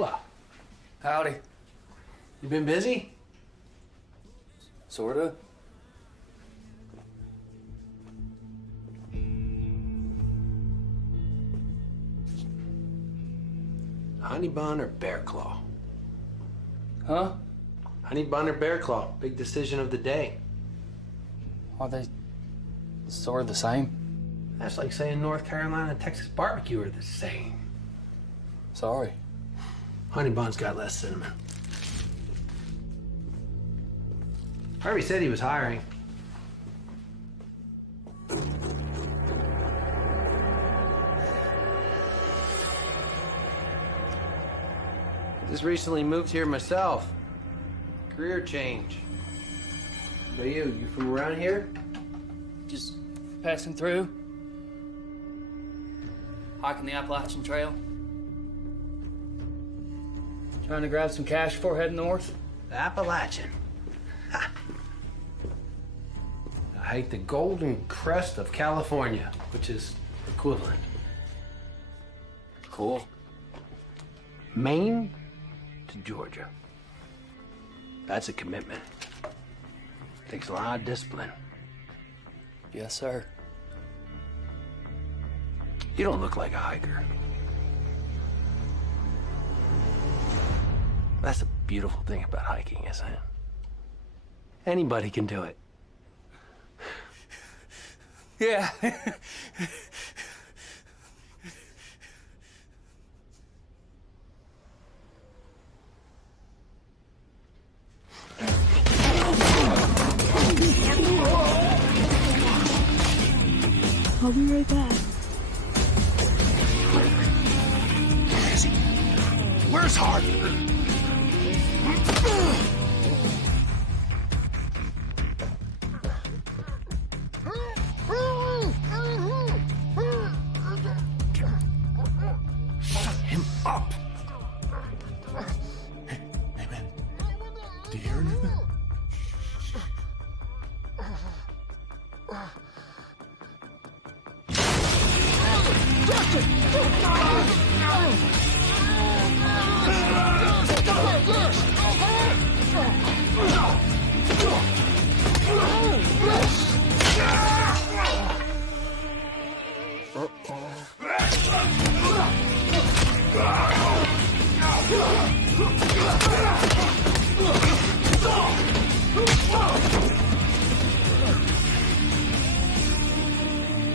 Hola. Howdy. You been busy? Sorta. Honey bun or bear claw? Huh? Honey bun or bear claw? Big decision of the day. Are they sort of the same? That's like saying North Carolina and Texas barbecue are the same. Sorry. Honey bun's got less cinnamon. Harvey said he was hiring. Just recently moved here myself. Career change. What about you? You from around here? Just passing through. Hiking the Appalachian Trail. Trying to grab some cash before heading north. The Appalachian. Ha. I hike the Golden Crest of California, which is equivalent. Cool. Maine to Georgia. That's a commitment. Takes a lot of discipline. Yes, sir. You don't look like a hiker. That's the beautiful thing about hiking, isn't it? Anybody can do it. Yeah. I'll be right back. Where is he? Where's Harvey? Shut him up! Hey, man. Do you hear anything?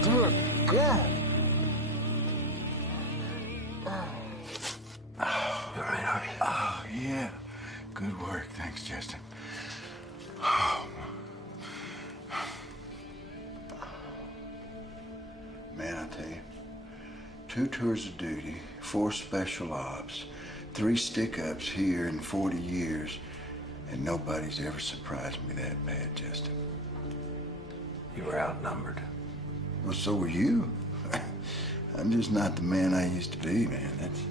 Good girl. You all right, Harvey? Oh, yeah. Good work. Thanks, Justin. Oh. Man, I tell you, 2 tours of duty, 4 special ops, 3 stick-ups here in 40 years, and nobody's ever surprised me that bad, Justin. You were outnumbered. Well, so were you. I'm just not the man I used to be, man. That's...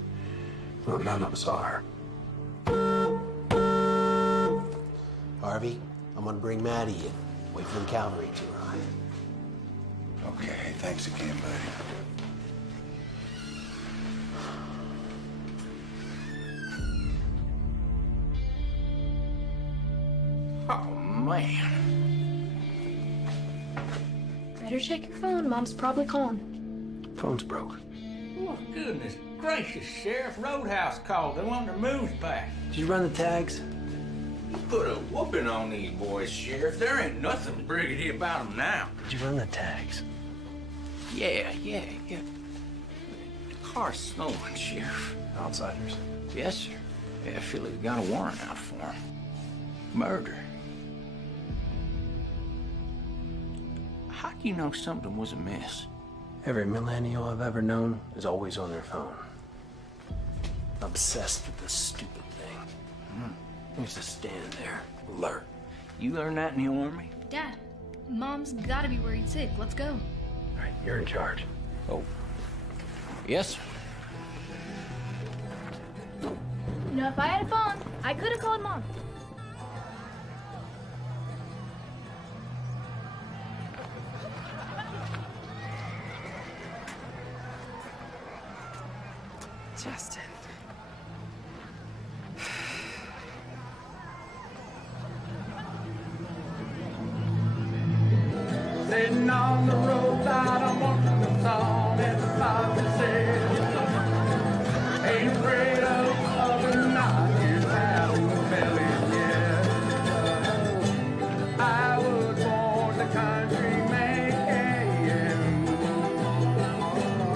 Well, none of us are. Harvey, I'm gonna bring Maddie in. Wait for the cavalry to arrive. Okay, thanks again, buddy. Oh, man. Better check your phone. Mom's probably calling. Phone's broke. Oh, goodness gracious, Sheriff. Roadhouse called. They want their moves back. Did you run the tags? You put a whooping on these boys, Sheriff. There ain't nothing briggedy about them now. Did you run the tags? Yeah. The car's snowing, Sheriff. Outsiders? Yes, sir. Yeah, I feel like we got a warrant out for him. Murder. How do you know something was amiss? Every millennial I've ever known is always on their phone. Obsessed with this stupid thing. Used to stand there, alert. You learned that in the Army? Dad, Mom's gotta be worried sick. Let's go. All right, you're in charge. Oh. Yes, sir. You know, if I had a phone, I could have called Mom. Justin. on the roadside, I'm walking the song and the song that says, ain't afraid of the night, it's out in the belly, yeah. I was born a country man.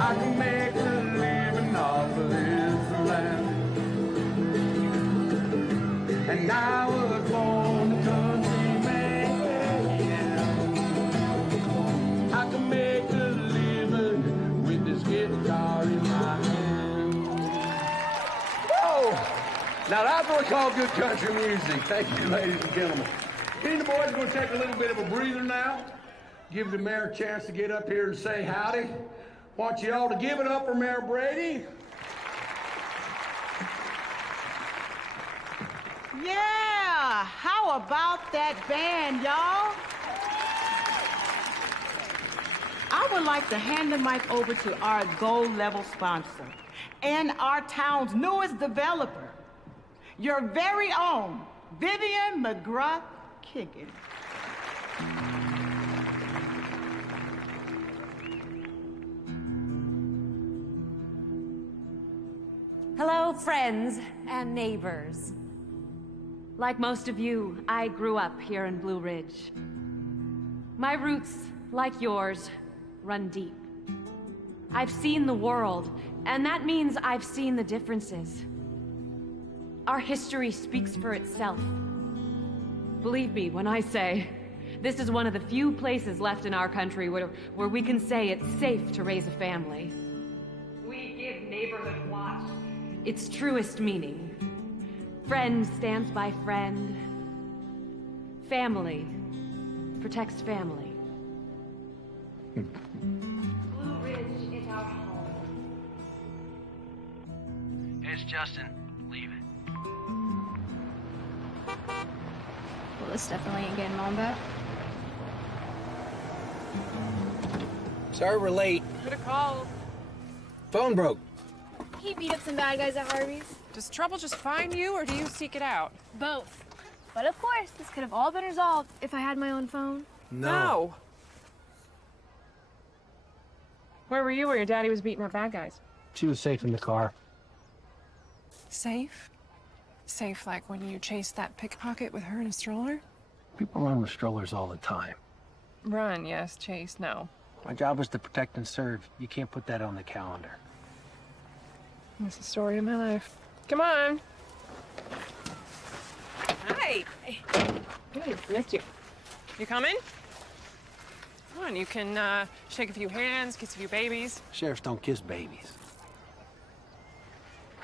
I can make a living off of this land. And I was born a country man. I can make a living with this guitar in my hand. Whoa! Now that's what we call good country music. Thank you, ladies and gentlemen. Me and the boys are going to take a little bit of a breather now. Give the mayor a chance to get up here and say howdy. Want you all to give it up for Mayor Brady. Yeah, how about that band, y'all? I would like to hand the mic over to our gold level sponsor and our town's newest developer, your very own Vivian McGrath Kiggin. Hello, friends and neighbors. Like most of you, I grew up here in Blue Ridge. My roots, like yours, run deep. I've seen the world, and that means I've seen the differences. Our history speaks for itself. Believe me when I say, this is one of the few places left in our country where we can say it's safe to raise a family. We give Neighborhood Watch its truest meaning. Friend stands by friend. Family protects family. Blue Ridge is our home. It's Justin. Leave it. Well, this definitely ain't getting Mom back. Sorry we're late. Could've called. Phone broke. He beat up some bad guys at Harvey's. Does trouble just find you, or do you seek it out? Both. But of course, this could have all been resolved if I had my own phone. No. Where were you when your daddy was beating up bad guys? She was safe in the car. Safe? Safe like when you chased that pickpocket with her in a stroller? People run with strollers all the time. Run, yes. Chase, no. My job was to protect and serve. You can't put that on the calendar. That's the story of my life. Come on. Hi. Hey, missed you. You coming? Come on, you can shake a few hands, kiss a few babies. Sheriffs don't kiss babies.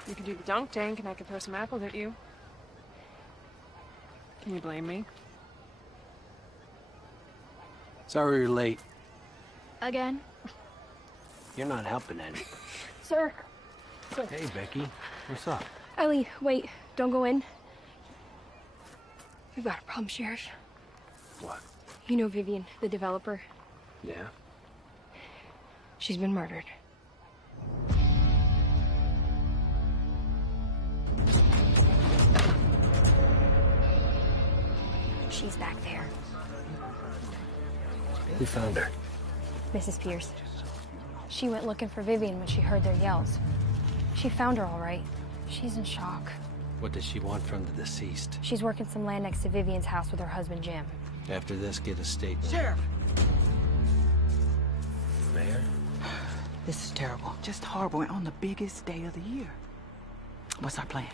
You can do the dunk tank and I can throw some apples at you. Can you blame me? Sorry you're late. Again? You're not helping any. Sir. Hey, Becky. What's up? Ellie, wait. Don't go in. We've got a problem, Sheriff. What? You know Vivian, the developer. Yeah? She's been murdered. She's back there. Who found her? Mrs. Pierce. She went looking for Vivian when she heard their yells. She found her all right. She's in shock. What does she want from the deceased? She's working some land next to Vivian's house with her husband, Jim. After this, get a statement. Sheriff! Mayor? This is terrible. Just horrible and on the biggest day of the year. What's our plan?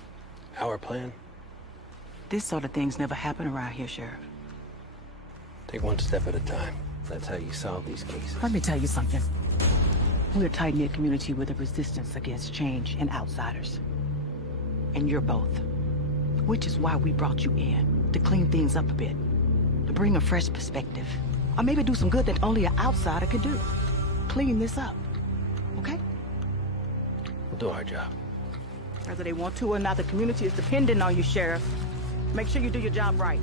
Our plan? This sort of things never happen around here, Sheriff. Take one step at a time. That's how you solve these cases. Let me tell you something. We're a tight-knit community with a resistance against change and outsiders. And you're both. Which is why we brought you in, to clean things up a bit. To bring a fresh perspective. Or maybe do some good that only an outsider could do. Clean this up. Okay? We'll do our job. Whether they want to or not, the community is dependent on you, Sheriff. Make sure you do your job right.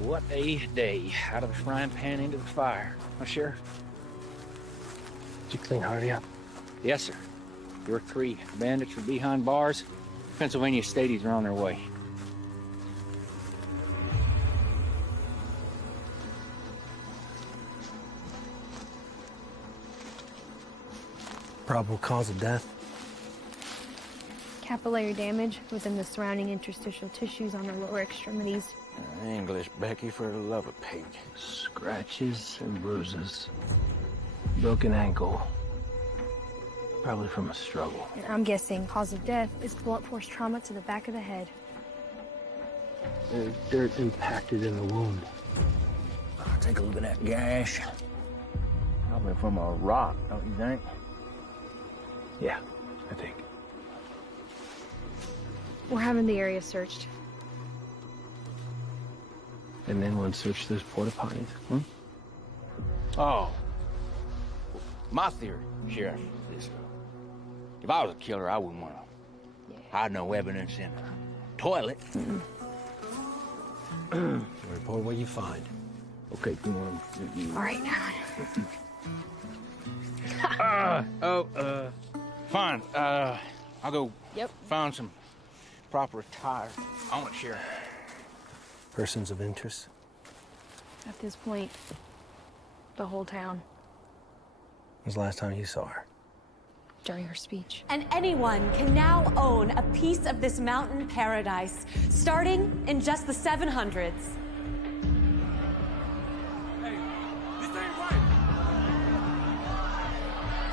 What a day. Out of the frying pan into the fire. Huh, Sheriff? Did you clean Harvey up? Yes, sir. Your 3 bandits are behind bars. Pennsylvania Stadies are on their way. Probable cause of death? Capillary damage within the surrounding interstitial tissues on the lower extremities. English, Becky, for the love of Pete. Scratches and bruises. Broken ankle. Probably from a struggle. And I'm guessing cause of death is blunt force trauma to the back of the head. There's dirt impacted in the wound. Take a look at that gash. Probably from a rock, don't you think? Yeah, I think. We're having the area searched. And anyone search those porta potties? Oh. My theory, Sheriff, is if I was a killer, I wouldn't want to hide no evidence in a toilet. Report what you find. Okay, come on. All right. Fine. I'll go find some proper attire. I want Sheriff. Persons of interest? At this point, the whole town. When was the last time you saw her? During her speech. And anyone can now own a piece of this mountain paradise, starting in just the 700s.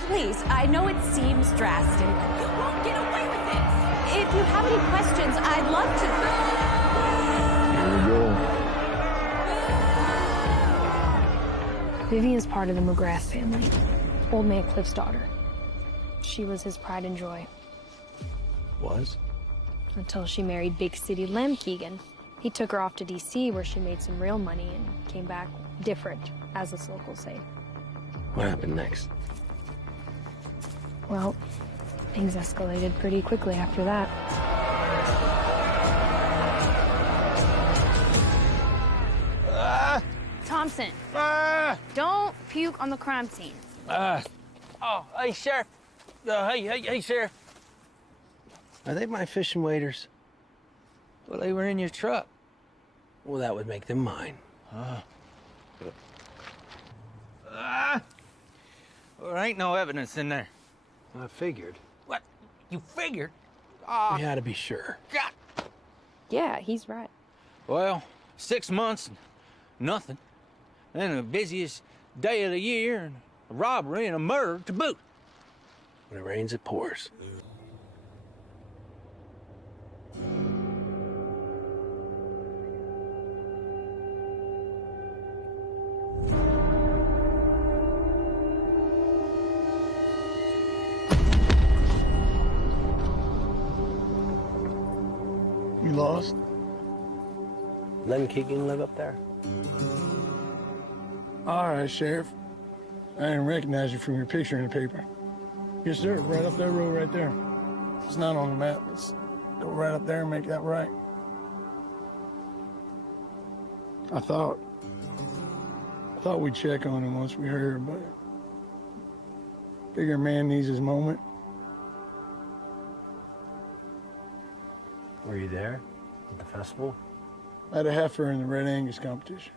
Please, I know it seems drastic. You won't get away with this! If you have any questions, I'd love to... Vivian's part of the McGrath family. Old man Cliff's daughter. She was his pride and joy. Was? Until she married big city Lem Keegan. He took her off to D.C. where she made some real money and came back different, as us locals say. What happened next? Well, things escalated pretty quickly after that. Thompson, don't puke on the crime scene. Oh, hey, Sheriff. Hey, Sheriff. Are they my fishing waders? Well, they were in your truck. Well, that would make them mine. There ain't no evidence in there. I figured. What? You figured? We had to be sure. God. Yeah, he's right. Well, 6 months, nothing. And the busiest day of the year, and a robbery and a murder to boot. When it rains, it pours. You lost? Len Keegan live up there? All right, Sheriff. I didn't recognize you from your picture in the paper. Yes, sir, right up that road right there. It's not on the map. Let's go right up there and make that right. I thought we'd check on him once we heard, but figure a man needs his moment. Were you there at the festival? I had a heifer in the Red Angus competition.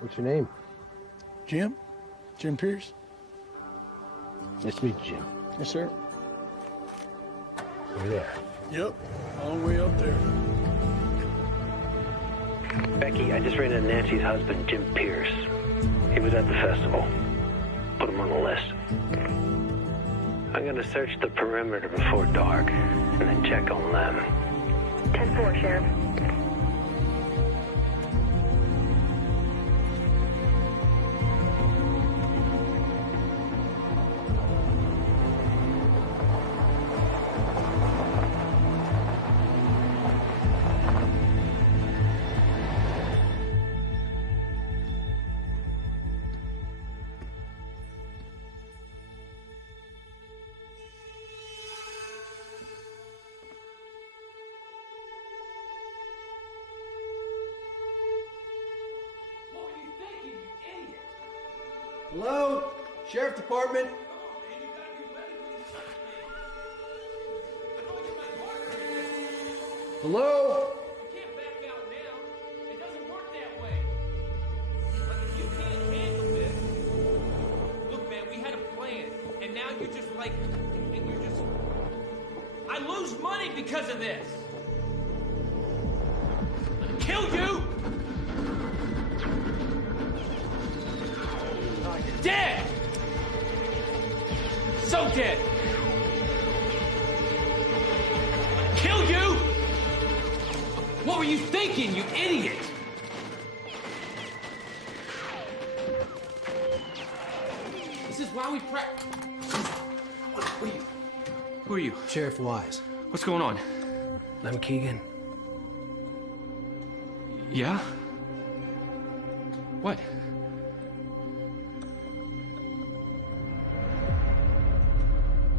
What's your name? Jim? Jim Pierce? Nice to meet you, Jim. Yes, sir. Over there. Yep, all the way up there. Becky, I just ran into Nancy's husband, Jim Pierce. He was at the festival. Put him on the list. I'm gonna search the perimeter before dark, and then check on them. 10-4, Sheriff. Hello? Sheriff Department? Hello? You can't back out now. It doesn't work that way. Like, if you can't handle this, and you just like, and you're just, I lose money because of this. Kill you! You're dead! So dead! Kill you! What were you thinking, you idiot? This is why we What are you? Who are you? Sheriff Wise. What's going on? Lem Keegan. Yeah? What?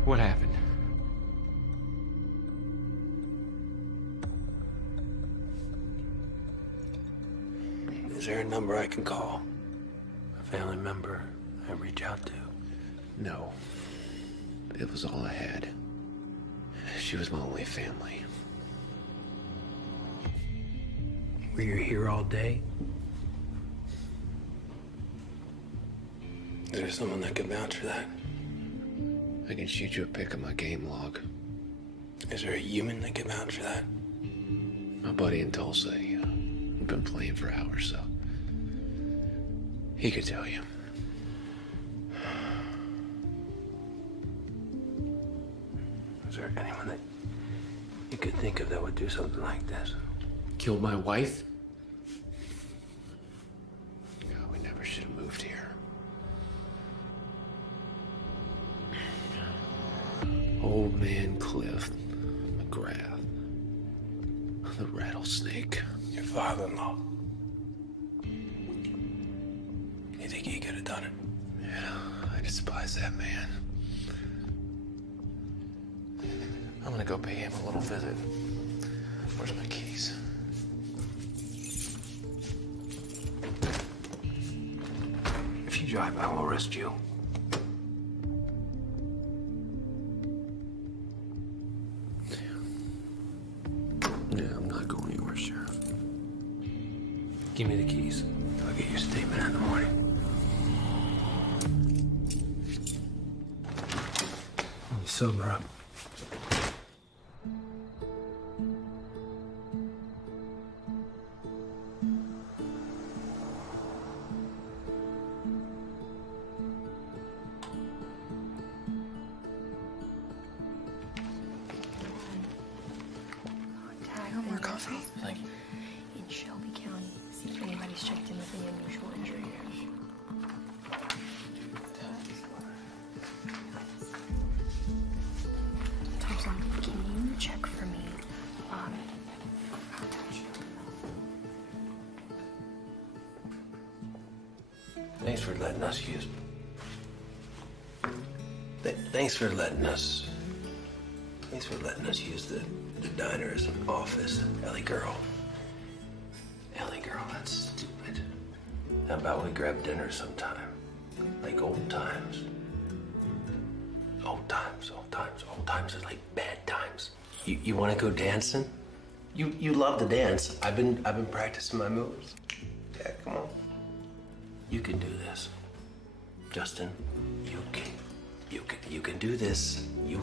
What happened? Is there a number I can call? A family member I reach out to? No. It was all I had. She was my only family. Were you here all day? Is there someone that can vouch for that? I can shoot you a pic of my game log. Is there a human that can vouch for that? My buddy in Tulsa, we've been playing for hours, so he could tell you. Is there anyone that you could think of that would do something like this? Killed my wife? God, we never should have moved here. Old man Cliff McGrath. The rattlesnake. Your father-in-law. You think he could have done it? Yeah, I despise that man. I'm gonna go pay him a little visit. Where's my keys? If you drive, I will arrest you. Yeah, I'm not going anywhere, Sheriff. Give me the keys. I'll get your statement in the morning. You sober up. More coffee? Thank you. In Shelby County, see if anybody's checked in with any unusual injury. Thompson, can you check for me? Thanks for letting us use. Thanks for letting us. Thanks for letting us use the diner as an office. Ellie girl. Ellie girl, that's stupid. How about we grab dinner sometime? Like old times. Old times, old times, old times is like bad times. You want to go dancing? You love to dance. I've been practicing my moves. Yeah, come on. You can do this, Justin. You can do this. You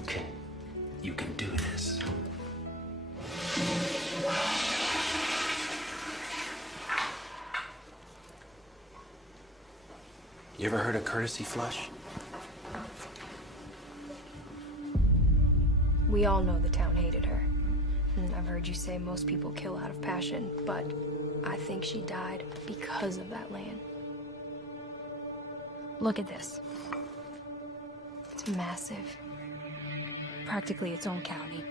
can do this. You ever heard of courtesy flush? We all know the town hated her. And I've heard you say most people kill out of passion, but I think she died because of that land. Look at this. It's massive. Practically its own county.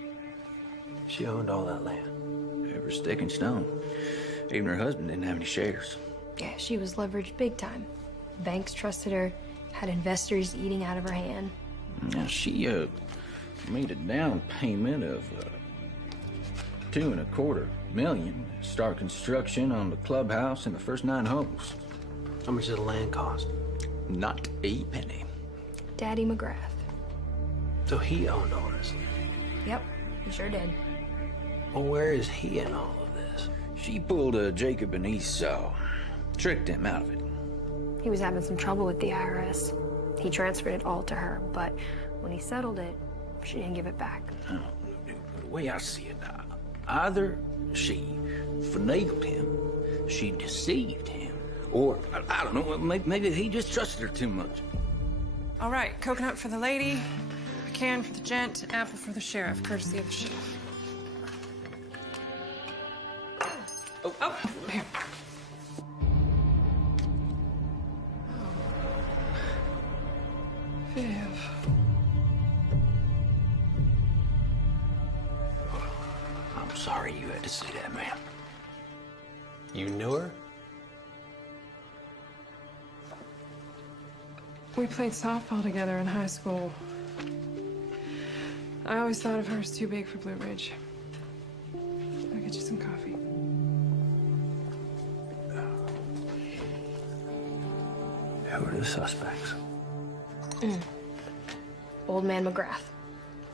She owned all that land. Every stick and stone. Even her husband didn't have any shares. Yeah, she was leveraged big time. Banks trusted her, had investors eating out of her hand. Now, she made a down payment of $2.25 million to start construction on the clubhouse and the first 9 holes. How much did the land cost? Not a penny. Daddy McGrath. So he owned all this land? Yep, he sure did. Well, where is he in all of this? She pulled a Jacob and Esau. Tricked him out of it. He was having some trouble with the IRS. He transferred it all to her, but When he settled it, she didn't give it back. The way I see it, either she finagled him, she deceived him, or I don't know, maybe he just trusted her too much. All right, coconut for the lady, pecan for the gent, apple for the sheriff, courtesy of the sheriff. Oh, here. Viv. I'm sorry you had to see that, man. You knew her? We played softball together in high school. I always thought of her as too big for Blue Ridge. I'll get you some coffee. Who are the suspects? Old man McGrath,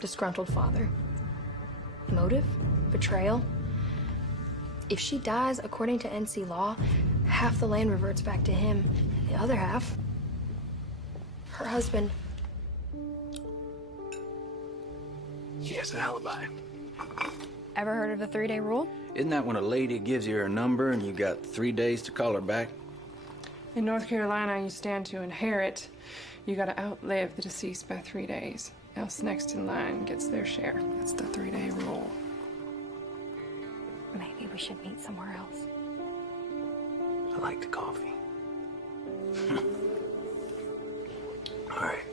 disgruntled father. Motive? Betrayal? If she dies, according to NC law, half the land reverts back to him, and the other half, her husband. She has an alibi. Ever heard of the 3-day rule? Isn't that when a lady gives you her number and you got 3 days to call her back? In North Carolina, you stand to inherit. You gotta outlive the deceased by 3 days, else next in line gets their share. That's the 3-day rule. Maybe we should meet somewhere else. I like the coffee. All right.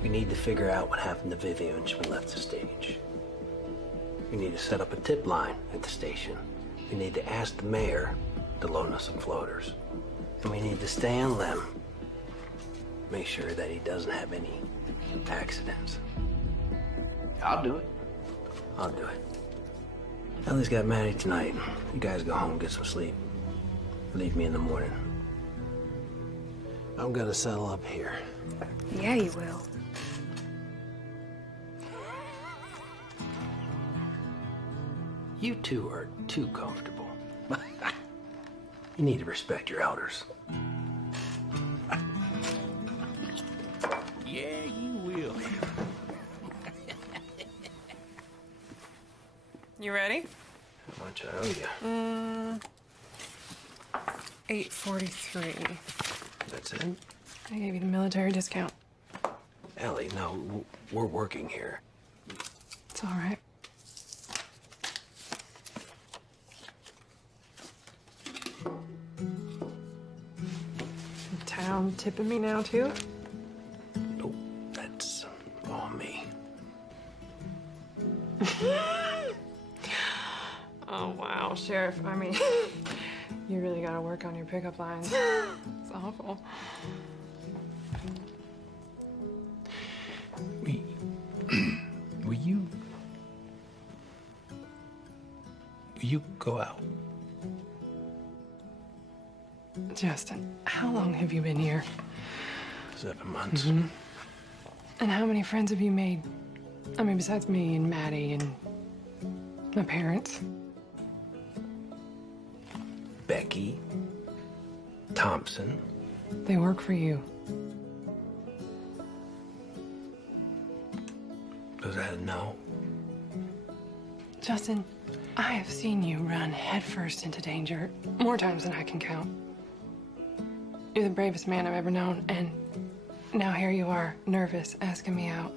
We need to figure out what happened to Vivian when she left the stage. We need to set up a tip line at the station. We need to ask the mayor to loan us some floaters. And we need to stay on Lem. Make sure that he doesn't have any accidents. I'll do it. I'll do it. Ellie's got Maddie tonight. You guys go home, get some sleep. Leave me in the morning. I'm gonna settle up here. Yeah, you will. You two are too comfortable. You need to respect your elders. Yeah, you will. You ready? How much I owe you? $8.43. That's it? I gave you the military discount. Ellie, no, we're working here. It's all right. Town tipping me now, too? Nope, that's all me. Oh, wow, Sheriff. I mean, you really gotta work on your pickup lines. It's awful. Will you go out? Justin, how long have you been here? 7 months. Mm-hmm. And how many friends have you made? I mean, besides me and Maddie and my parents. Becky, Thompson. They work for you. Was that a no? Justin, I have seen you run headfirst into danger more times than I can count. You're the bravest man I've ever known, and now here you are, nervous, asking me out.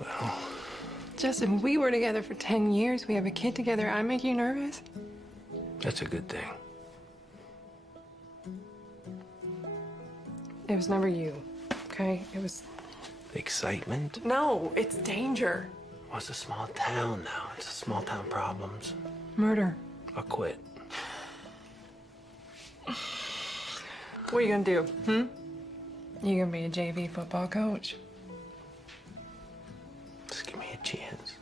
Well... Justin, we were together for 10 years. We have a kid together. I make you nervous? That's a good thing. It was never you, okay? It was... Excitement? No, it's danger. Well, it's a small town now. It's a small town problems. Murder. I'll quit. What are you gonna do, You gonna be a JV football coach? Just give me a chance.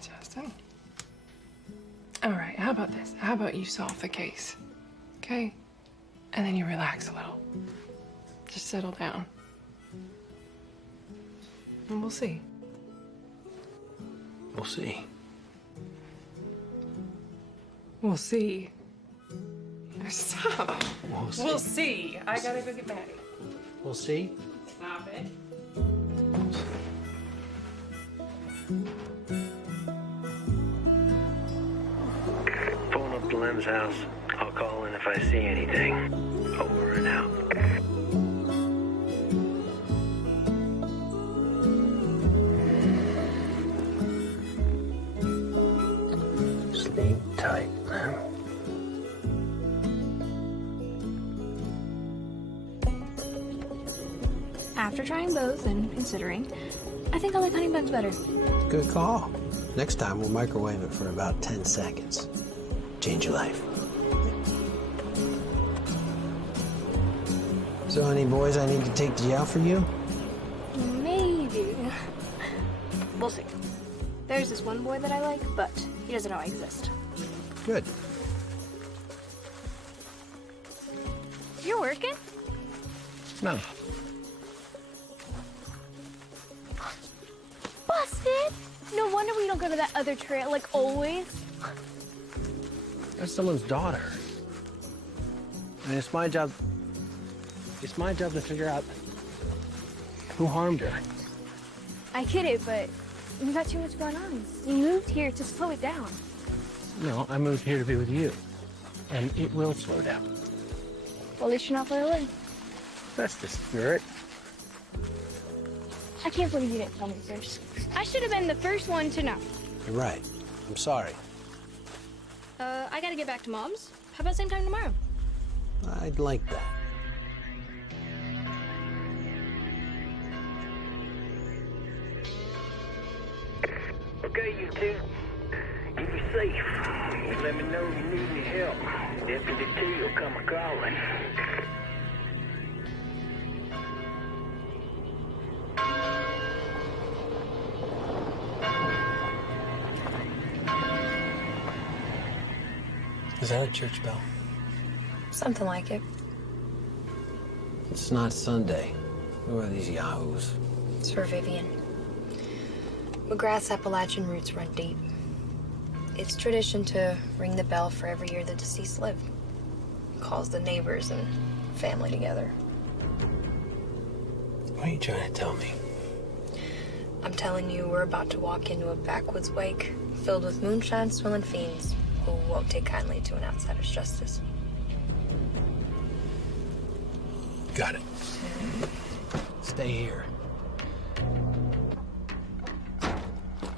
Justin. All right, how about this? How about you solve the case, okay? And then you relax a little. Just settle down. And we'll see. We'll see. We'll see. Stop. We'll see. I gotta go get Maddie. We'll see. Stop it. Pulling up to Lem's house. I'll call in if I see anything. Over and out. Sleep tight, Lem. After trying both and considering, I think I like honey buns better. Good call. Next time we'll microwave it for about 10 seconds. Change your life. So any boys I need to take to jail for you? Maybe. We'll see. There's this one boy that I like, but he doesn't know I exist. Good. You're working? No. Busted! No wonder we don't go to that other trail like always. That's someone's daughter. And it's my job to figure out who harmed her. I get it, but you got too much going on. You moved here to slow it down. No, I moved here to be with you. And it will slow down. Well, at least you're not far away. That's the spirit. I can't believe you didn't tell me first. I should have been the first one to know. You're right. I'm sorry. I gotta get back to Mom's. How about same time tomorrow? I'd like that. Okay, you two. You be safe. You let me know if you need any help. Deputy T will come a-calling. Is that a church bell? Something like it. It's not Sunday. Who are these yahoos? It's for Vivian. McGrath's Appalachian roots run deep. It's tradition to ring the bell for every year the deceased lived. Calls the neighbors and family together. What are you trying to tell me? I'm telling you, we're about to walk into a backwoods wake filled with moonshine-swilling fiends who won't take kindly to an outsider's justice. Got it. Stay here.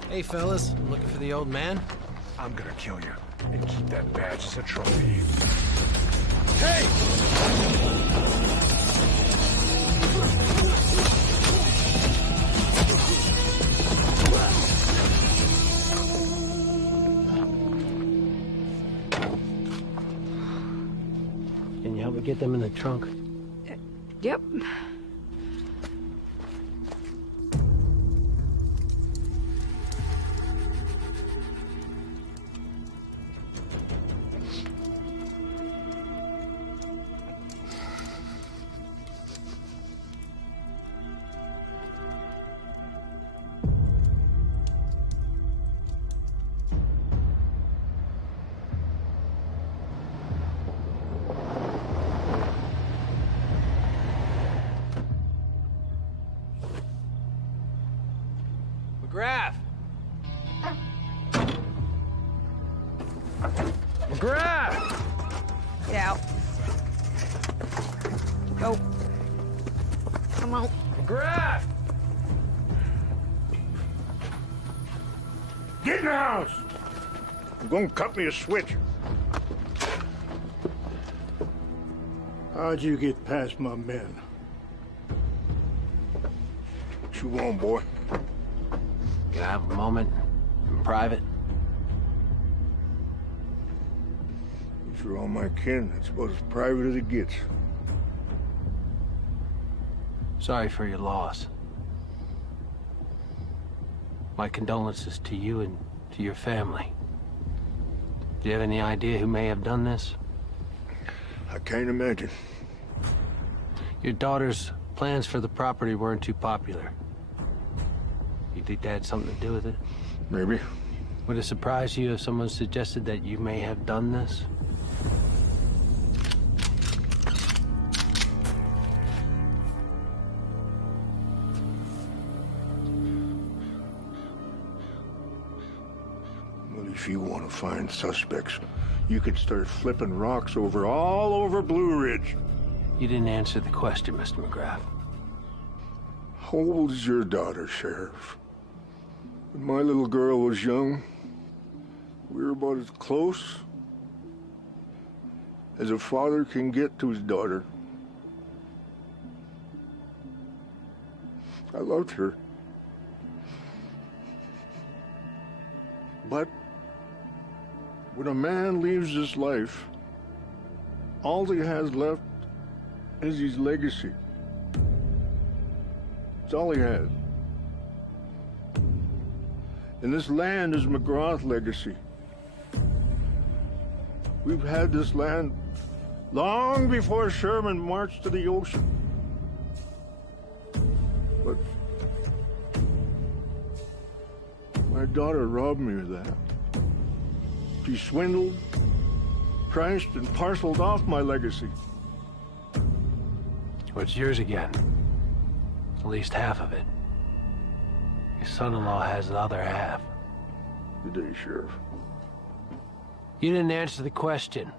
Hey, fellas. I'm looking for the old man. I'm gonna kill you and keep that badge as a trophy. Hey! Can you help me get them in the trunk? Yep. McGrath! McGrath! Get out. Go. Come on. McGrath! Get in the house! You're gonna cut me a switch. How'd you get past my men? What you want, boy? Can I have a moment in private? If you're all my kin, that's about as private as it gets. Sorry for your loss. My condolences to you and to your family. Do you have any idea who may have done this? I can't imagine. Your daughter's plans for the property weren't too popular. You think that had something to do with it? Maybe. Would it surprise you if someone suggested that you may have done this? If you want to find suspects, you can start flipping rocks all over Blue Ridge. You didn't answer the question, Mr. McGrath. How old is your daughter, Sheriff? When my little girl was young, we were about as close as a father can get to his daughter. I loved her. But when a man leaves this life, all he has left is his legacy. It's all he has. And this land is McGrath's legacy. We've had this land long before Sherman marched to the ocean. But my daughter robbed me of that. She swindled, priced, and parceled off my legacy. What's yours again? At least half of it. Your son-in-law has the other half. Good day, Sheriff. You didn't answer the question.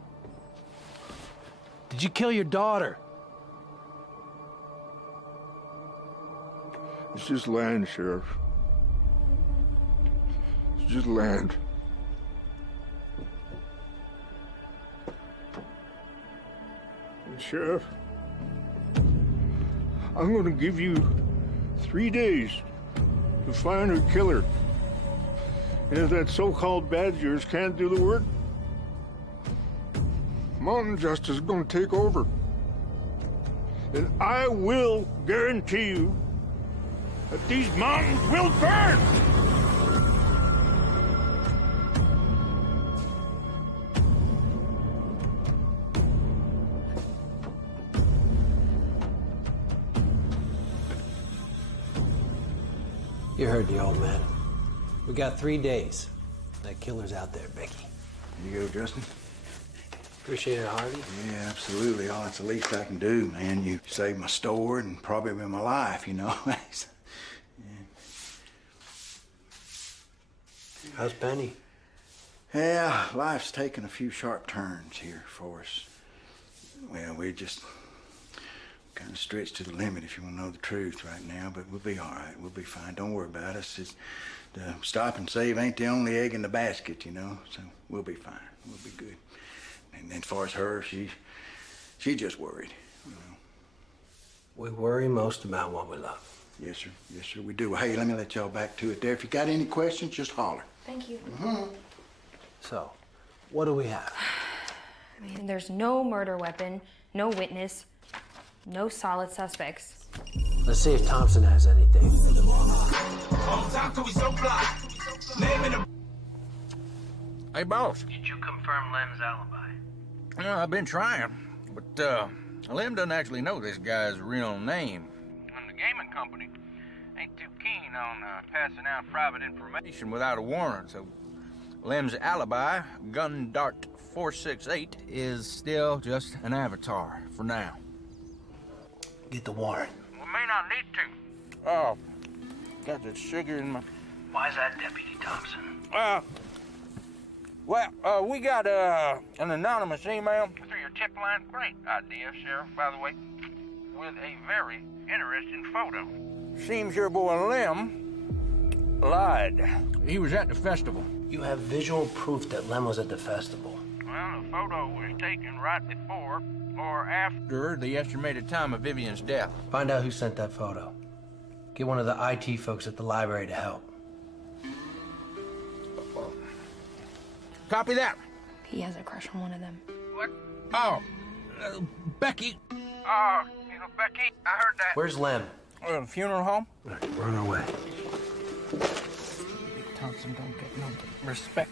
Did you kill your daughter? It's just land, Sheriff. It's just land. And Sheriff, I'm gonna give you 3 days to find her killer. And if that so-called badge of yours can't do the work, Mountain Justice is gonna take over. And I will guarantee you that these mountains will burn! You heard the old man. We got 3 days. That killer's out there, Becky. You go, Justin. Appreciate it, Harvey. Yeah, absolutely. Oh, it's the least I can do, man. You saved my store and probably my life, you know. How's Penny? Yeah, life's taken a few sharp turns here for us. Well, we're just kind of stretched to the limit, if you want to know the truth right now, but we'll be all right. We'll be fine. Don't worry about us. It's, the stop and save ain't the only egg in the basket, you know, so we'll be fine. We'll be good. And as far as her, she's just worried, you know. We worry most about what we love. Yes, sir. Yes, sir, we do. Well, hey, let me let y'all back to it there. If you got any questions, just holler. Thank you. So, what do we have? I mean, there's no murder weapon, no witness, no solid suspects. Let's see if Thompson has anything. Hey, boss. Did you confirm Lem's alibi? Well, I've been trying, but Lem doesn't actually know this guy's real name. And the gaming company ain't too keen on passing out private information Without a warrant, so Lem's alibi, Gun Dart 468, is still just an avatar for now. Get the warrant. We may not need to. Oh, got the sugar in my... Why's that, Deputy Thompson? We got an anonymous email. Through your tip line? Great idea, Sheriff, by the way. With a very interesting photo. Seems your boy Lem lied. He was at the festival. You have visual proof that Lem was at the festival. Well, the photo was taken right before or after The estimated time of Vivian's death. Find out who sent that photo. Get one of the IT folks at the library to help. Copy that. He has a crush on one of them. What? Oh, Becky. Becky, I heard that. Where's Lem? Funeral home? We're on our way. Thompson don't get no respect.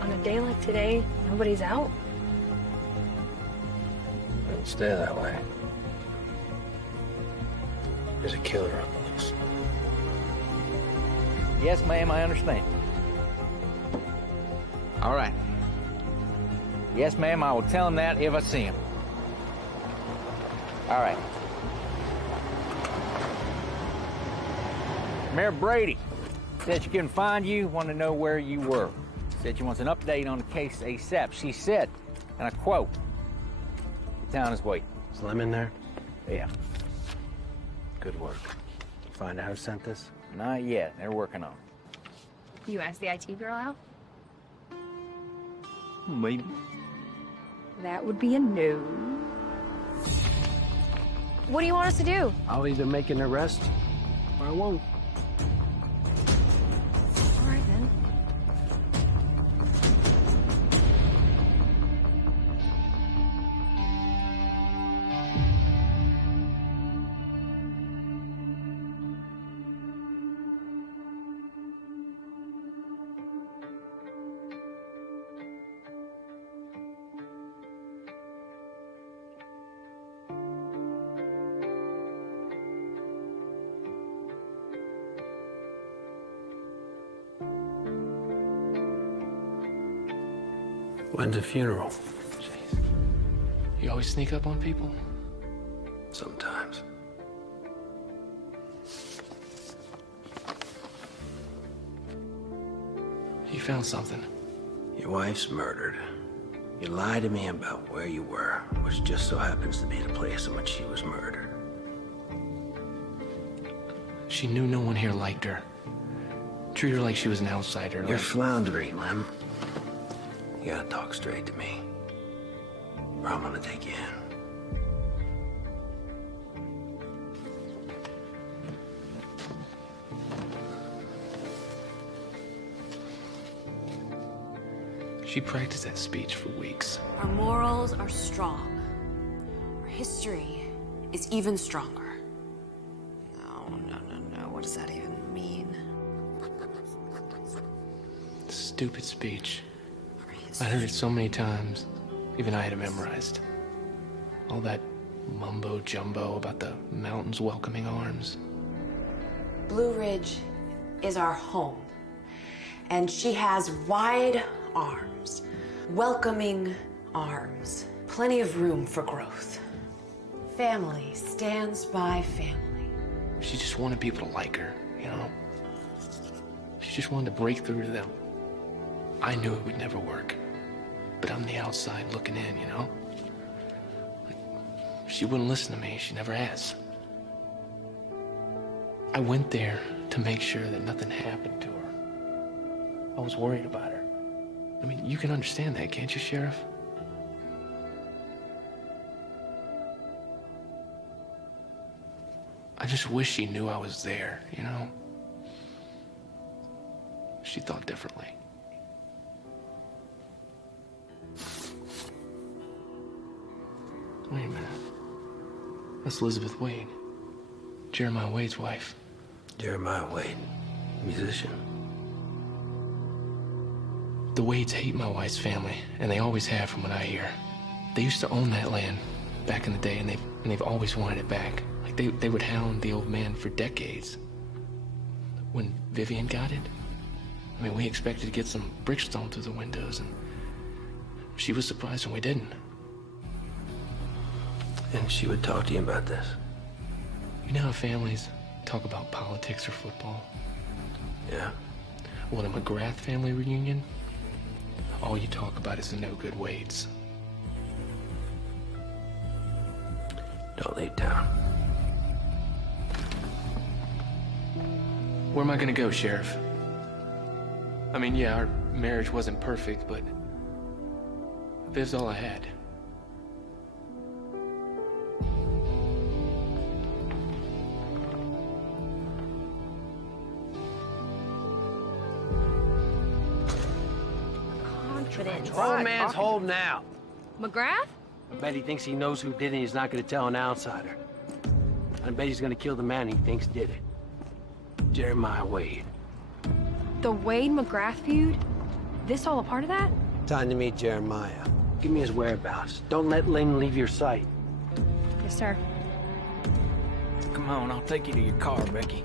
On a day like today, nobody's out. It'll stay that way. There's a killer on the loose. Yes, ma'am, I understand. All right. Yes, ma'am, I will tell him that if I see him. All right. Mayor Brady said she couldn't find you, wanted to know where you were. Said she wants an update on the case ASAP. She said, and I quote, "The town is waiting." Is Lem in there? Yeah. Good work. Find out who sent this? Not yet. They're working on it. You asked the IT girl out? Maybe. That would be a no. What do you want us to do? I'll either make an arrest or I won't. All right, then. When's the funeral? Jeez. You always sneak up on people? Sometimes. You found something. Your wife's murdered. You lied to me about where you were, which just so happens to be the place in which she was murdered. She knew no one here liked her. Treat her like she was an outsider. You're floundering, Lem. You gotta talk straight to me, or I'm gonna take you in. She practiced that speech for weeks. Our morals are strong. Our history is even stronger. No. What does that even mean? Stupid speech. I heard it so many times, even I had it memorized. All that mumbo-jumbo about the mountains welcoming arms. Blue Ridge is our home, and she has wide arms, welcoming arms, plenty of room for growth. Family stands by family. She just wanted people to like her, you know? She just wanted to break through to them. I knew it would never work, but I'm the outside looking in, you know? She wouldn't listen to me. She never has. I went there to make sure that nothing happened to her. I was worried about her. I mean, you can understand that, can't you, Sheriff? I just wish she knew I was there, you know? She thought differently. Wait a minute. That's Elizabeth Wade. Jeremiah Wade's wife. Jeremiah Wade, musician. The Wades hate my wife's family, and they always have from what I hear. They used to own that land back in the day, and they've always wanted it back. Like they would hound the old man for decades. When Vivian got it, I mean, we expected to get some brickstone through the windows, and she was surprised when we didn't. And she would talk to you about this? You know how families talk about politics or football? Yeah. Well, the McGrath family reunion, all you talk about is the no-good Wades. Don't leave town. Where am I gonna go, Sheriff? I mean, yeah, our marriage wasn't perfect, but Viv's all I had. Confidence. Old man's holding out. McGrath? I bet he thinks he knows who did it and he's not going to tell an outsider. I bet he's going to kill the man he thinks did it. Jeremiah Wade. The Wade-McGrath feud? This all a part of that? Time to meet Jeremiah. Give me his whereabouts. Don't let Lynn leave your sight. Yes, sir. Come on, I'll take you to your car, Becky.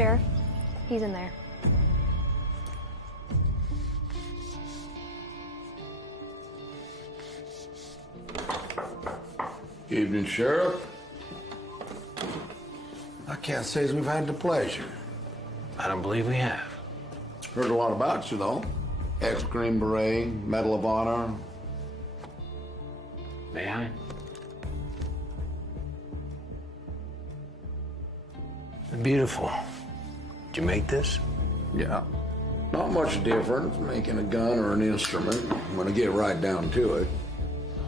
Sheriff, he's in there. Evening, Sheriff. I can't say as we've had the pleasure. I don't believe we have. Heard a lot about you, though. Ex-Green Beret, Medal of Honor. May I? Beautiful. Did you make this? Yeah. Not much difference making a gun or an instrument when I get right down to it.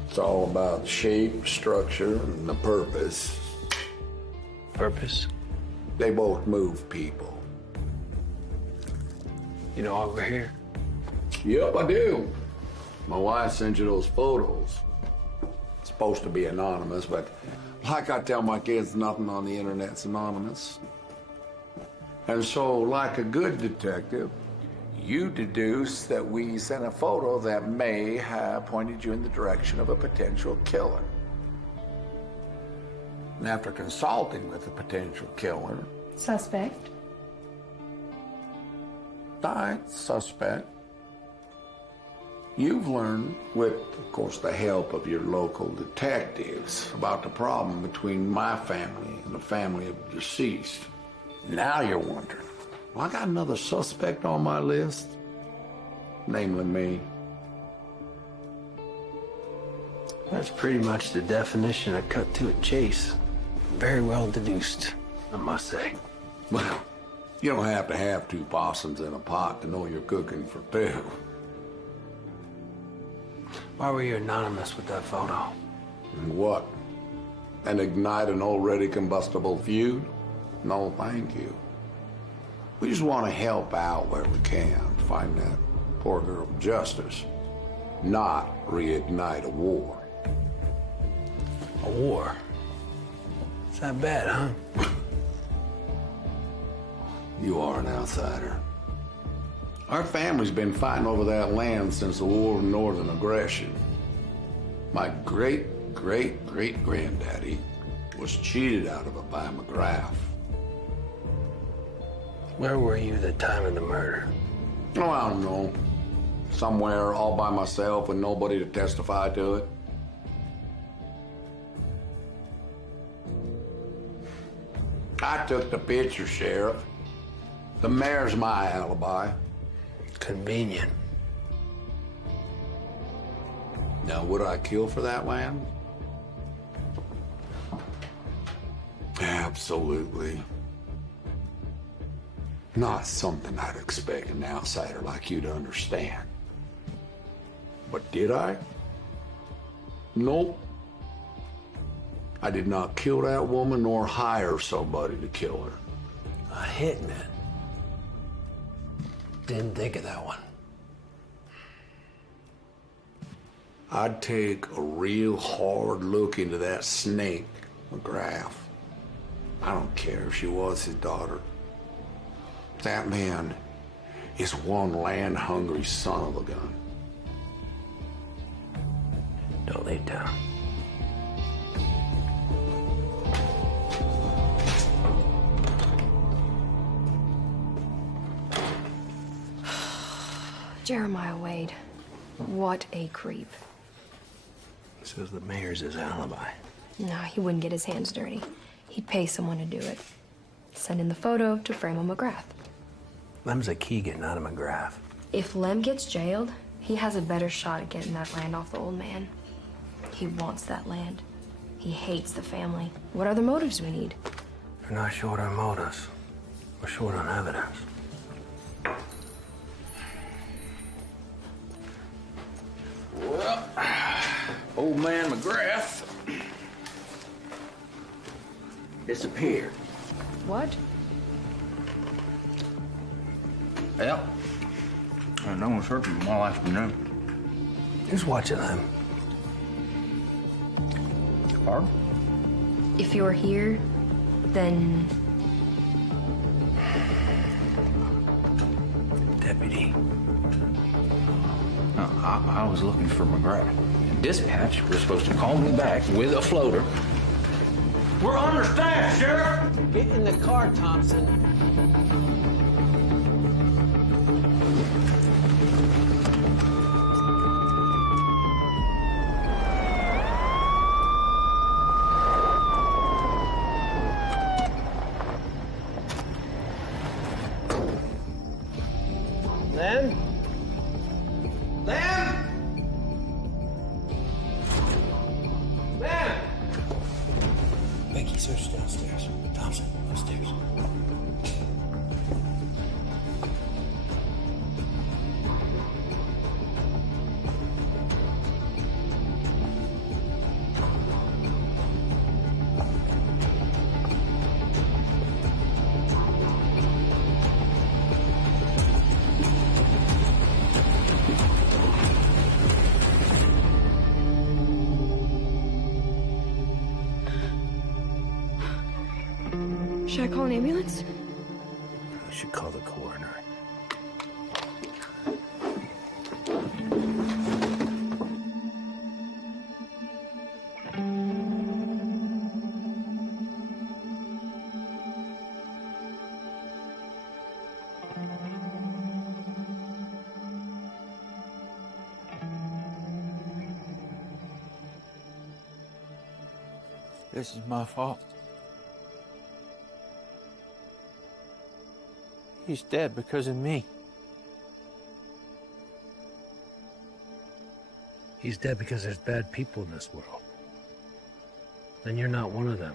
It's all about shape, structure, and the purpose. Purpose? They both move people. You know why we're here? Yep, I do. My wife sent you those photos. It's supposed to be anonymous, but like I tell my kids, nothing on the internet's anonymous. And so, like a good detective, you deduce that we sent a photo that may have pointed you in the direction of a potential killer. And after consulting with the potential killer... Suspect. Suspect. You've learned, with, of course, the help of your local detectives, about the problem between my family and the family of the deceased. Now you're wondering, well, I got another suspect on my list, namely me. That's pretty much the definition of cut to a chase. Very well deduced, I must say. Well, you don't have to have two possums in a pot to know you're cooking for two. Why were you anonymous with that photo? And what? And ignite an already combustible feud? No, thank you. We just want to help out where we can, find that poor girl justice, not reignite a war. A war? It's that bad, huh? You are an outsider. Our family's been fighting over that land since the War of Northern Aggression. My great-great-great-granddaddy was cheated out of it by McGrath. Where were you the time of the murder? Oh, I don't know. Somewhere all by myself with nobody to testify to it. I took the picture, Sheriff. The mayor's my alibi. Convenient. Now, would I kill for that land? Absolutely. Not something I'd expect an outsider like you to understand. But did I? Nope. I did not kill that woman nor hire somebody to kill her. A hitman. Didn't think of that one. I'd take a real hard look into that snake, McGrath. I don't care if she was his daughter. That man is one land-hungry son of a gun. Don't leave town. Jeremiah Wade. What a creep. Says the mayor's his alibi. No, he wouldn't get his hands dirty. He'd pay someone to do it. Send in the photo to frame a McGrath. Lem's a Keegan, not a McGrath. If Lem gets jailed, he has a better shot at getting that land off the old man. He wants that land. He hates the family. What other motives do we need? We're not short on motives. We're short on evidence. Well, old man McGrath disappeared. What? Well, no one's heard from him all afternoon. Who's watching them? Barb? If you're here, then... Deputy. I was looking for McGrath. And dispatch was supposed to call me back with a floater. We're understaffed, Sheriff! Get in the car, Thompson. Search downstairs. Thompson, upstairs. Should I call an ambulance? I should call the coroner. This is my fault. He's dead because of me. He's dead because there's bad people in this world. And you're not one of them.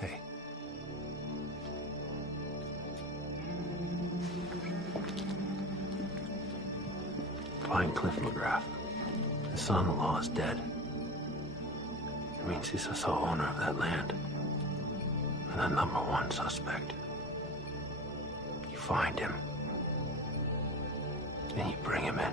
Hey. Find Cliff McGrath. His son-in-law is dead. It means he's the sole owner of that land. And the #1 suspect. You find him. And you bring him in.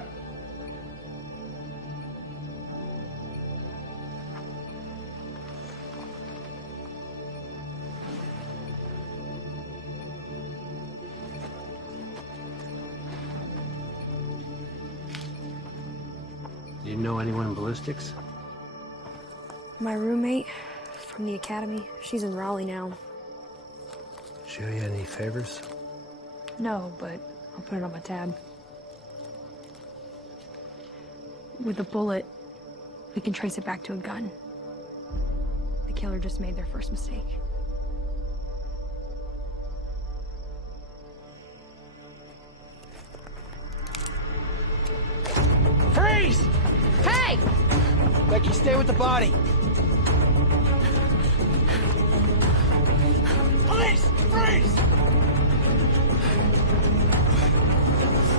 Do you know anyone in ballistics? My roommate from the academy, she's in Raleigh now. She owe you any favors? No, but I'll put it on my tab. With a bullet, we can trace it back to a gun. The killer just made their first mistake. Freeze! Hey! Becky, stay with the body. Police! Freeze!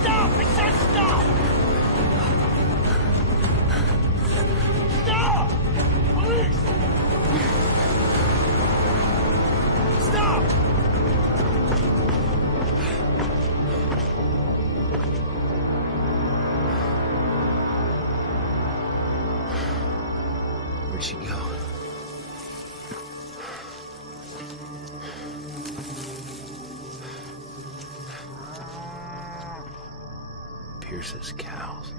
Stop! I said stop! Stop! Police! Stop! Where'd she go? Pierce's cows.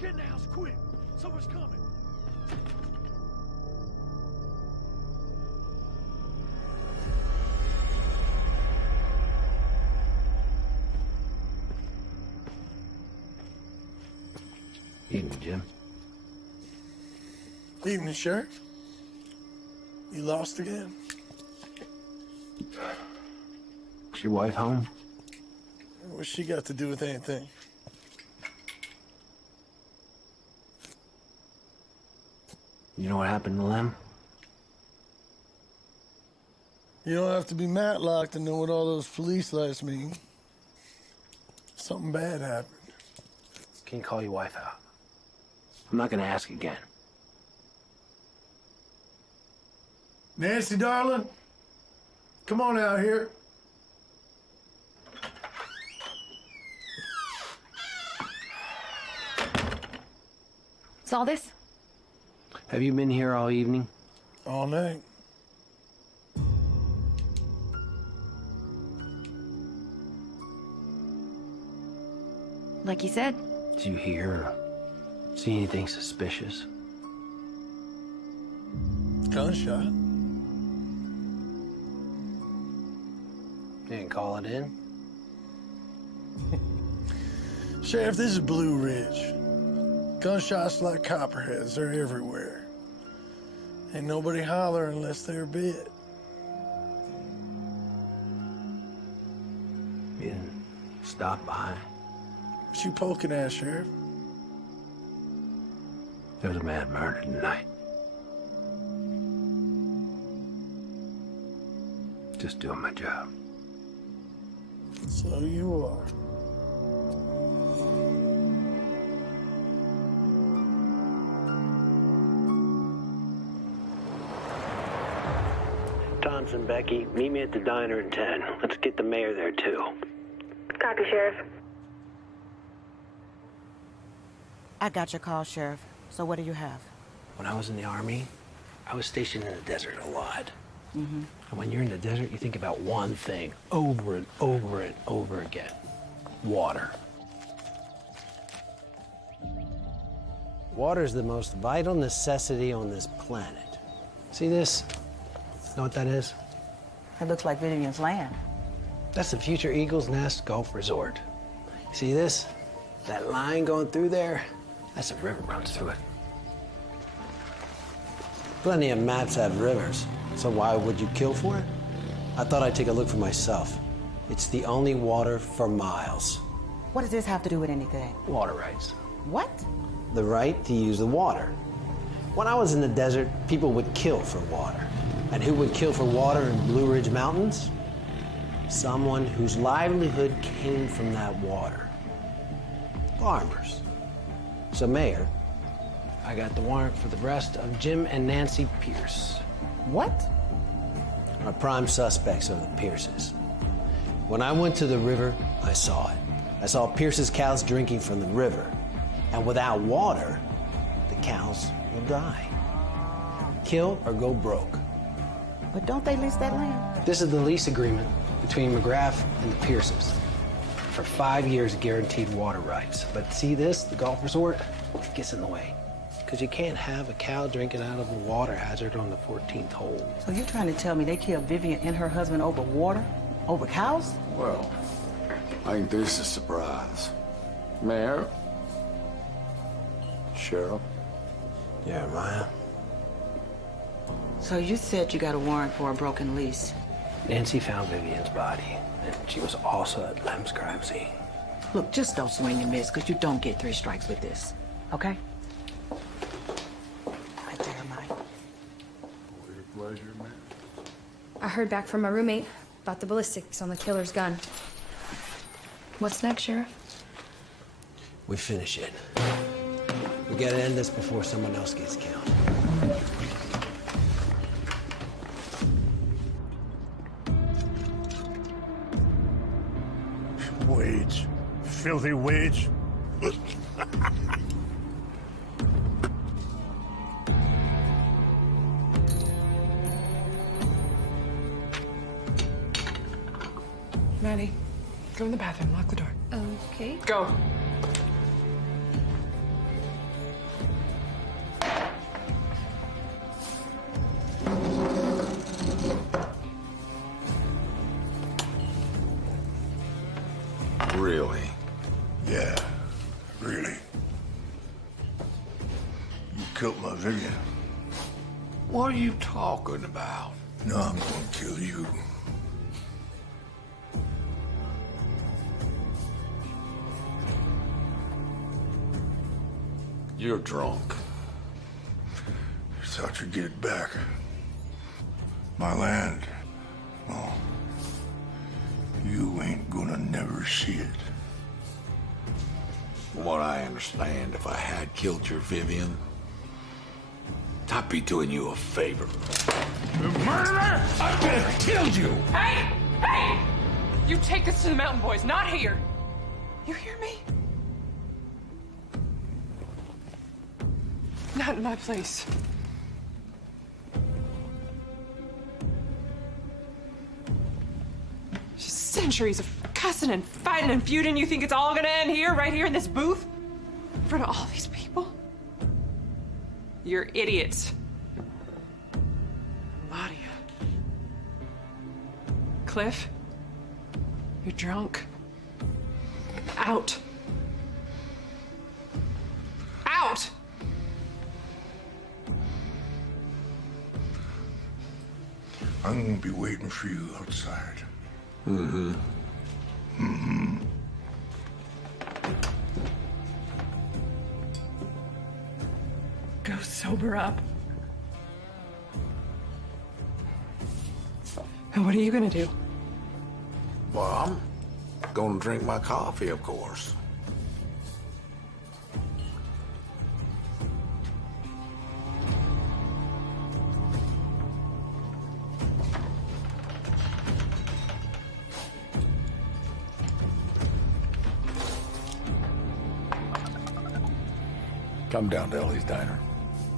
Get in the house, quick! Someone's coming! Evening, Jim. Evening, Sheriff. You lost again? Is your wife home? What's she got to do with anything? You know what happened to Lem? You don't have to be Matlock to know what all those police lights mean. Something bad happened. Can you call your wife out? I'm not gonna ask again. Nancy, darling, come on out here. Saw this? Have you been here all evening? All night. Like you said. Did you hear or see anything suspicious? Gunshot. You didn't call it in? Sheriff, this is Blue Ridge. Gunshots like copperheads, they're everywhere. Ain't nobody holler unless they're bit. You didn't stop by. What you poking at, Sheriff? There was a man murdered tonight. Just doing my job. So you are. Thompson, Becky, meet me at the diner in 10. Let's get the mayor there, too. Copy, Sheriff. I got your call, Sheriff. So what do you have? When I was in the Army, I was stationed in the desert a lot. Mm-hmm. And when you're in the desert, you think about one thing over and over and over again. Water. Water is the most vital necessity on this planet. See this? Know what that is? It looks like Vivian's land. That's the future Eagles Nest Golf Resort. See this? That line going through there? That's a river runs through it. Plenty of maps have rivers, so why would you kill for it? I thought I'd take a look for myself. It's the only water for miles. What does this have to do with anything? Water rights. What? The right to use the water. When I was in the desert, people would kill for water. And who would kill for water in Blue Ridge Mountains? Someone whose livelihood came from that water. Farmers. So, Mayor, I got the warrant for the arrest of Jim and Nancy Pierce. What? Our prime suspects are the Pierces. When I went to the river, I saw it. I saw Pierce's cows drinking from the river. And without water, the cows will die. Kill or go broke. But don't they lease that land? This is the lease agreement between McGrath and the Pierces. For 5 years, guaranteed water rights. But see this, the golf resort, it gets in the way. Because you can't have a cow drinking out of a water hazard on the 14th hole. So you're trying to tell me they killed Vivian and her husband over water? Over cows? Well, I think this is a surprise. Mayor? Sheriff? Yeah, Maya. So you said you got a warrant for a broken lease. Nancy found Vivian's body, and she was also at Lem's crime scene. Look, just don't swing and miss, because you don't get 3 strikes with this, okay? Right there, Mike. Always a pleasure, man. I heard back from my roommate about the ballistics on the killer's gun. What's next, Sheriff? We finish it. We gotta end this before someone else gets killed. Wage. Filthy wage. Maddie, go in the bathroom, lock the door. Okay. Go. Really? Yeah, really. You killed my Vivian. What are you talking about? No, I'm gonna kill you. You're drunk. Thought you'd get it back. My land. Oh. You ain't gonna never see it. From what I understand, if I had killed your Vivian, I'd be doing you a favor. Murderer! I could have killed you! Hey! Hey! You take this to the Mountain Boys, not here. You hear me? Not in my place. Just centuries of cussing and fighting and feuding. You think it's all gonna end here, right here in this booth? In front of all these people? You're idiots. Claudia. Cliff. You're drunk. Out. Out! I'm gonna be waiting for you outside. Mm-hmm. Mm-hmm. Go sober up. And what are you gonna do? Well, I'm gonna drink my coffee, of course. Come down to Ellie's Diner.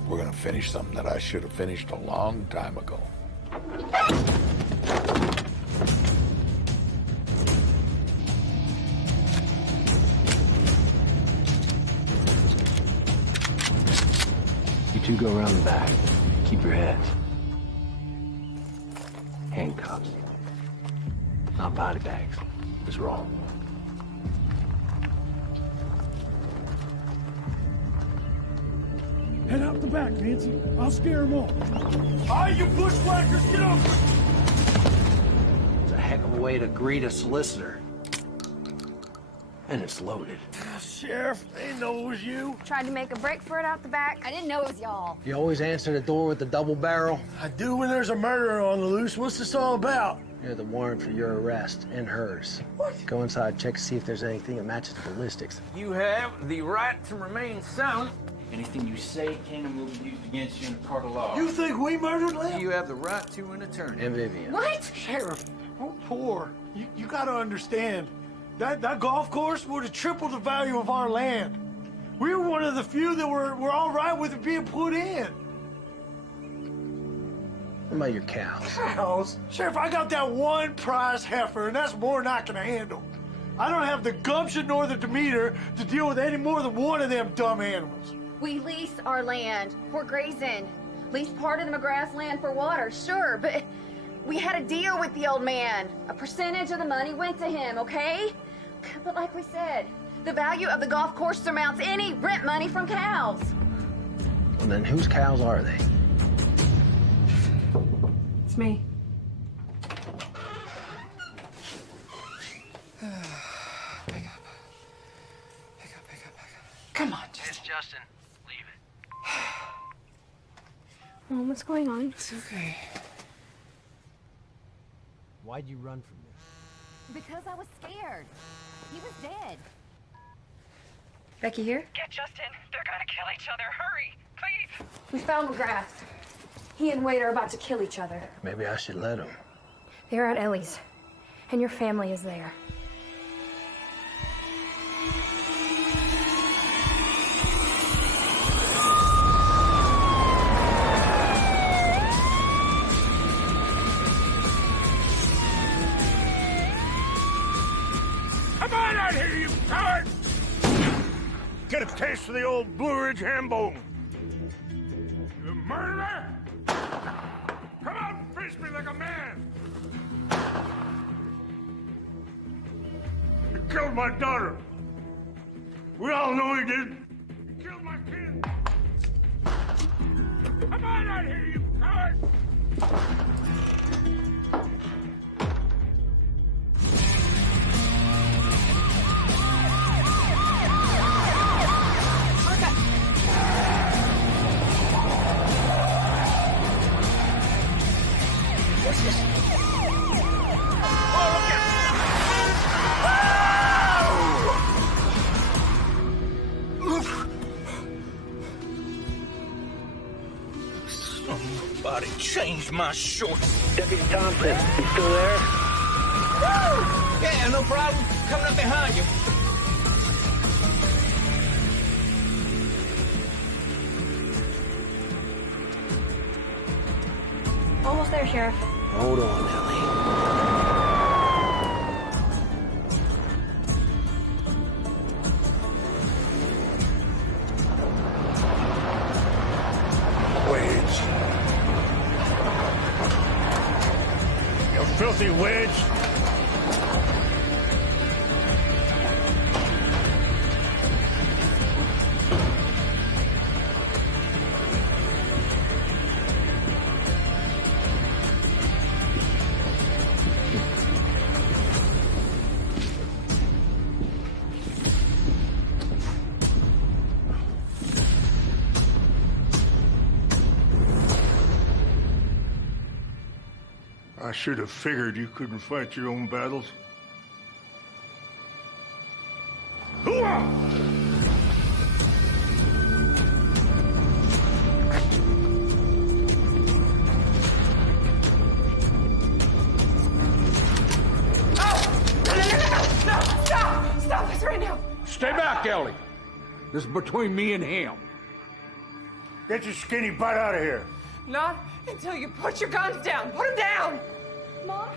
We're gonna finish something that I should have finished a long time ago. You two go around the back. Keep your heads. Handcuffs. Not body bags. Just roll. Head out the back, Nancy. I'll scare them off. All right, you bushwhackers, get off! It's a heck of a way to greet a solicitor. And it's loaded. Sheriff, they didn't know it was you. Tried to make a break for it out the back. I didn't know it was y'all. You always answer the door with the double barrel? I do when there's a murderer on the loose. What's this all about? You're the warrant for your arrest and hers. What? Go inside, check to see if there's anything that matches the ballistics. You have the right to remain silent. Anything you say can and will be used against you in a court of law. You think we murdered Lem? You have the right to an attorney. And Vivian. What? Sheriff, we're poor. You gotta understand. That golf course would have tripled the value of our land. We were one of the few that were all right with it being put in. What about your cows? Cows? Sheriff, I got that one prize heifer, and that's more than I can handle. I don't have the gumption nor the demeanor to deal with any more than one of them dumb animals. We lease our land for grazing. Lease part of the McGrath's land for water, sure, but we had a deal with the old man. A percentage of the money went to him, okay? But like we said, the value of the golf course surmounts any rent money from cows. Well, then whose cows are they? It's me. Come on, Justin. It's Justin. Leave it. Mom, what's going on? It's okay. Why'd you run from me? Because I was scared. He was dead. Becky here? Get Justin. They're gonna kill each other. Hurry, please. We found McGrath. He and Wade are about to kill each other. Maybe I should let him. They're at Ellie's, and your family is there. Come on out here, you coward! Get a taste of the old Blue Ridge ham bone. You murderer! Come out and face me like a man! You killed my daughter. We all know you did. You killed my kid. Come on out here, you coward! What's this? Somebody changed my shorts. Deputy Thompson, you still there? Woo! Yeah, no problem. Coming up behind you. Almost there, Sheriff. Hold on, Ellie. Wedge. You filthy wedge. I should have figured you couldn't fight your own battles. Hooah! Stop this right now! Stay back, Ellie. This is between me and him. Get your skinny butt out of here. Not until you put your guns down. Put them down! Mom?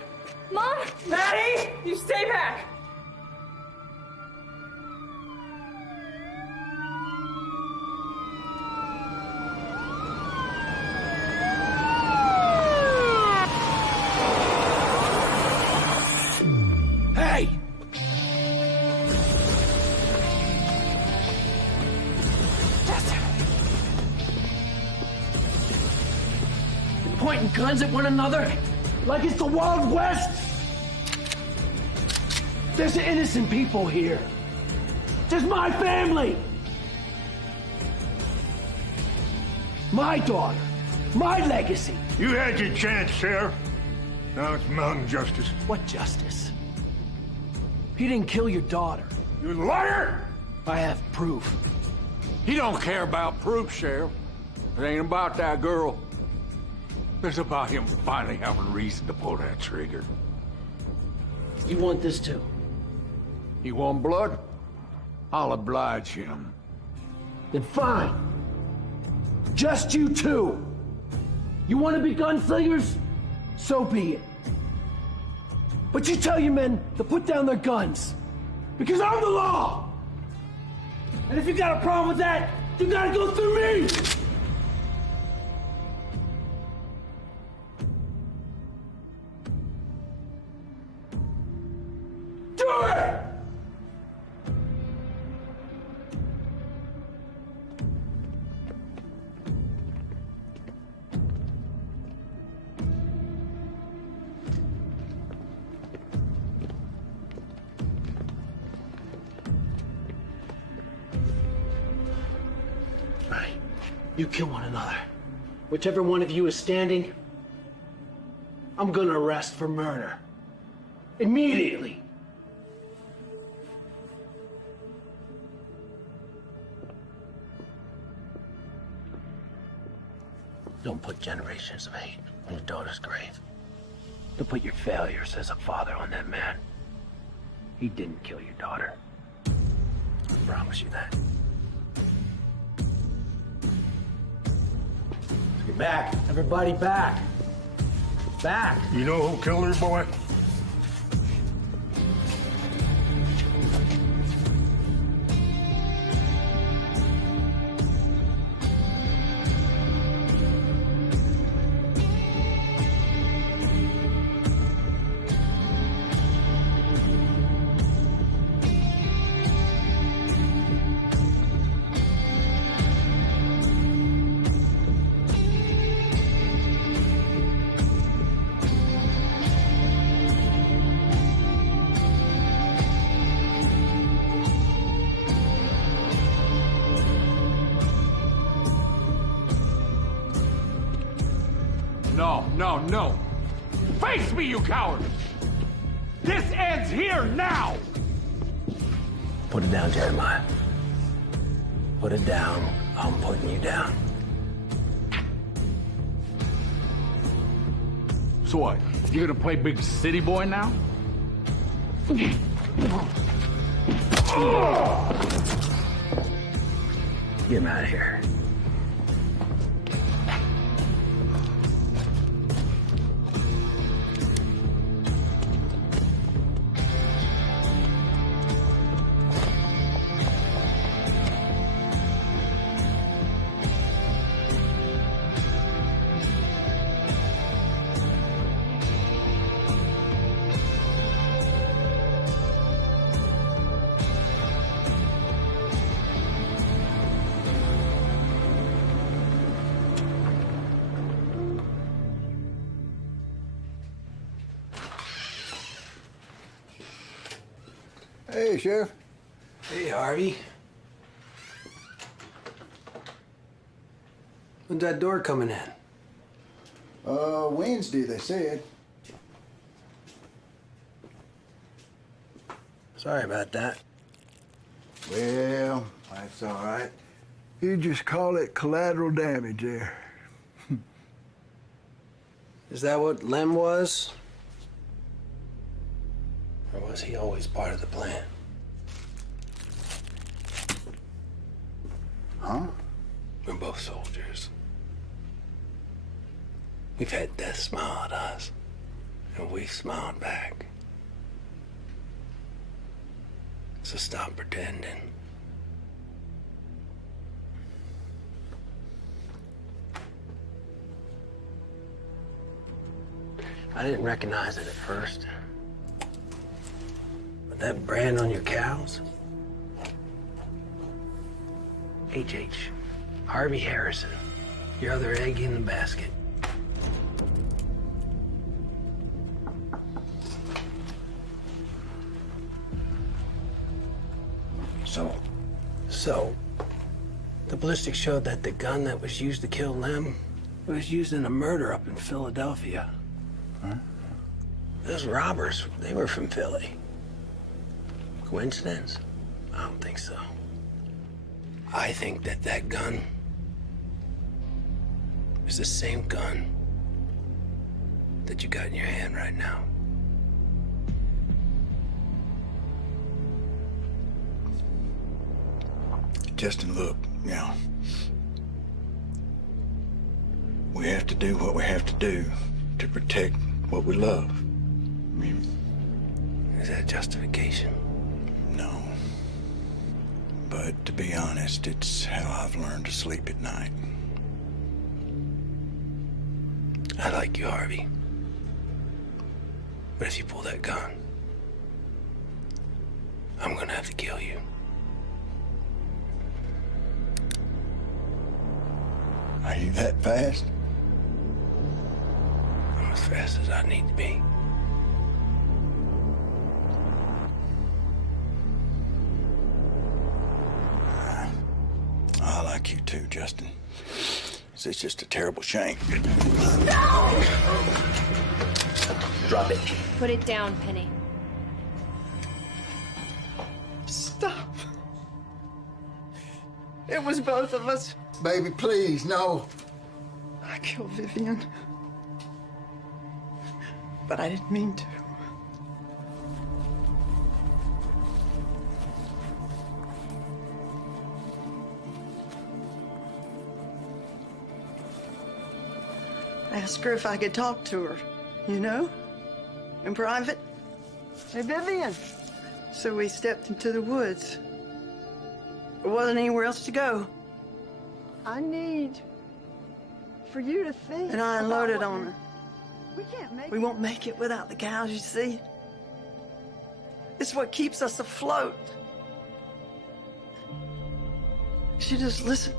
Mom? Maddie! You stay back! Hey! You're pointing guns at one another like it's the Wild West? There's innocent people here. There's my family. My daughter. My legacy. You had your chance, Sheriff. Now it's mountain justice. What justice? He didn't kill your daughter. You liar! I have proof. He don't care about proof, Sheriff. It ain't about that girl. It's about him finally having reason to pull that trigger. You want this too? You want blood? I'll oblige him. Then fine. Just you two. You want to be gunslingers? So be it. But you tell your men to put down their guns. Because I'm the law! And if you got a problem with that, you gotta go through me! Do it! You kill one another. Whichever one of you is standing, I'm gonna arrest for murder. Immediately. Don't put generations of hate on your daughter's grave. Don't put your failures as a father on that man. He didn't kill your daughter. I promise you that. Get back. Everybody back. Back. You know who killed her, boy? No. Face me, you coward! This ends here now! Put it down, Jeremiah. Put it down. I'm putting you down. So what? You gonna play big city boy now? Get him out of here. Hey, Sheriff. Hey, Harvey. When's that door coming in? Wednesday, they said. Sorry about that. Well, that's all right. You just call it collateral damage there. Is that what Lem was? Or was he always part of the plan? Huh? We're both soldiers. We've had death smile at us, and we've smiled back. So stop pretending. I didn't recognize it at first. But that brand on your cows? H.H. Harvey Harrison. Your other egg in the basket. So, the ballistics showed that the gun that was used to kill Lem was used in a murder up in Philadelphia. Huh? Those robbers, they were from Philly. Coincidence? I don't think so. I think that that gun is the same gun that you got in your hand right now. Justin, look, now, we have to do what we have to do to protect what we love. I mean, is that justification? No. But to be honest, it's how I've learned to sleep at night. I like you, Harvey. But if you pull that gun, I'm gonna have to kill you. Are you that fast? I'm as fast as I need to be. I like you too, Justin. It's just a terrible shame. No! Drop it. Put it down, Penny. Stop. It was both of us. Baby, please, no. I killed Vivian. But I didn't mean to. I asked her if I could talk to her, you know, in private. Hey, Vivian. So we stepped into the woods. There wasn't anywhere else to go. I need for you to think. And I unloaded on her. We can't make We won't make it without the cows, you see. It's what keeps us afloat. She just listened.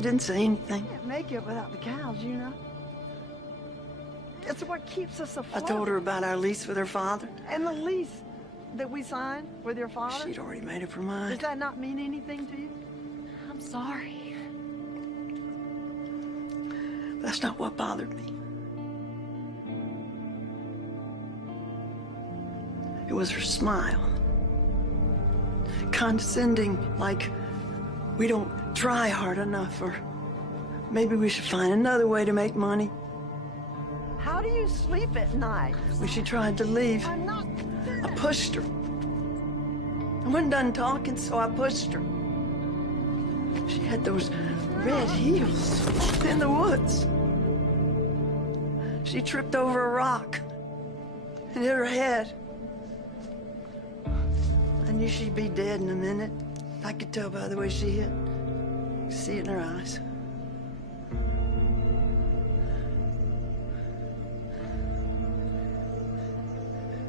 Didn't say anything. We can't make it without the cows, you know. It's what keeps us I afloat. told her about our lease with her father. And the lease that we signed with your father. She'd already made up her mind. Does that not mean anything to you? I'm sorry. That's not what bothered me. It was her smile. Condescending, like we don't try hard enough, or maybe we should find another way to make money. How do you sleep at night? When she tried to leave, I'm not. I pushed her. I wasn't done talking, so I pushed her. She had those red heels in the woods. She tripped over a rock and hit her head. I knew she'd be dead in a minute. I could tell by the way she hit. I could see it in her eyes.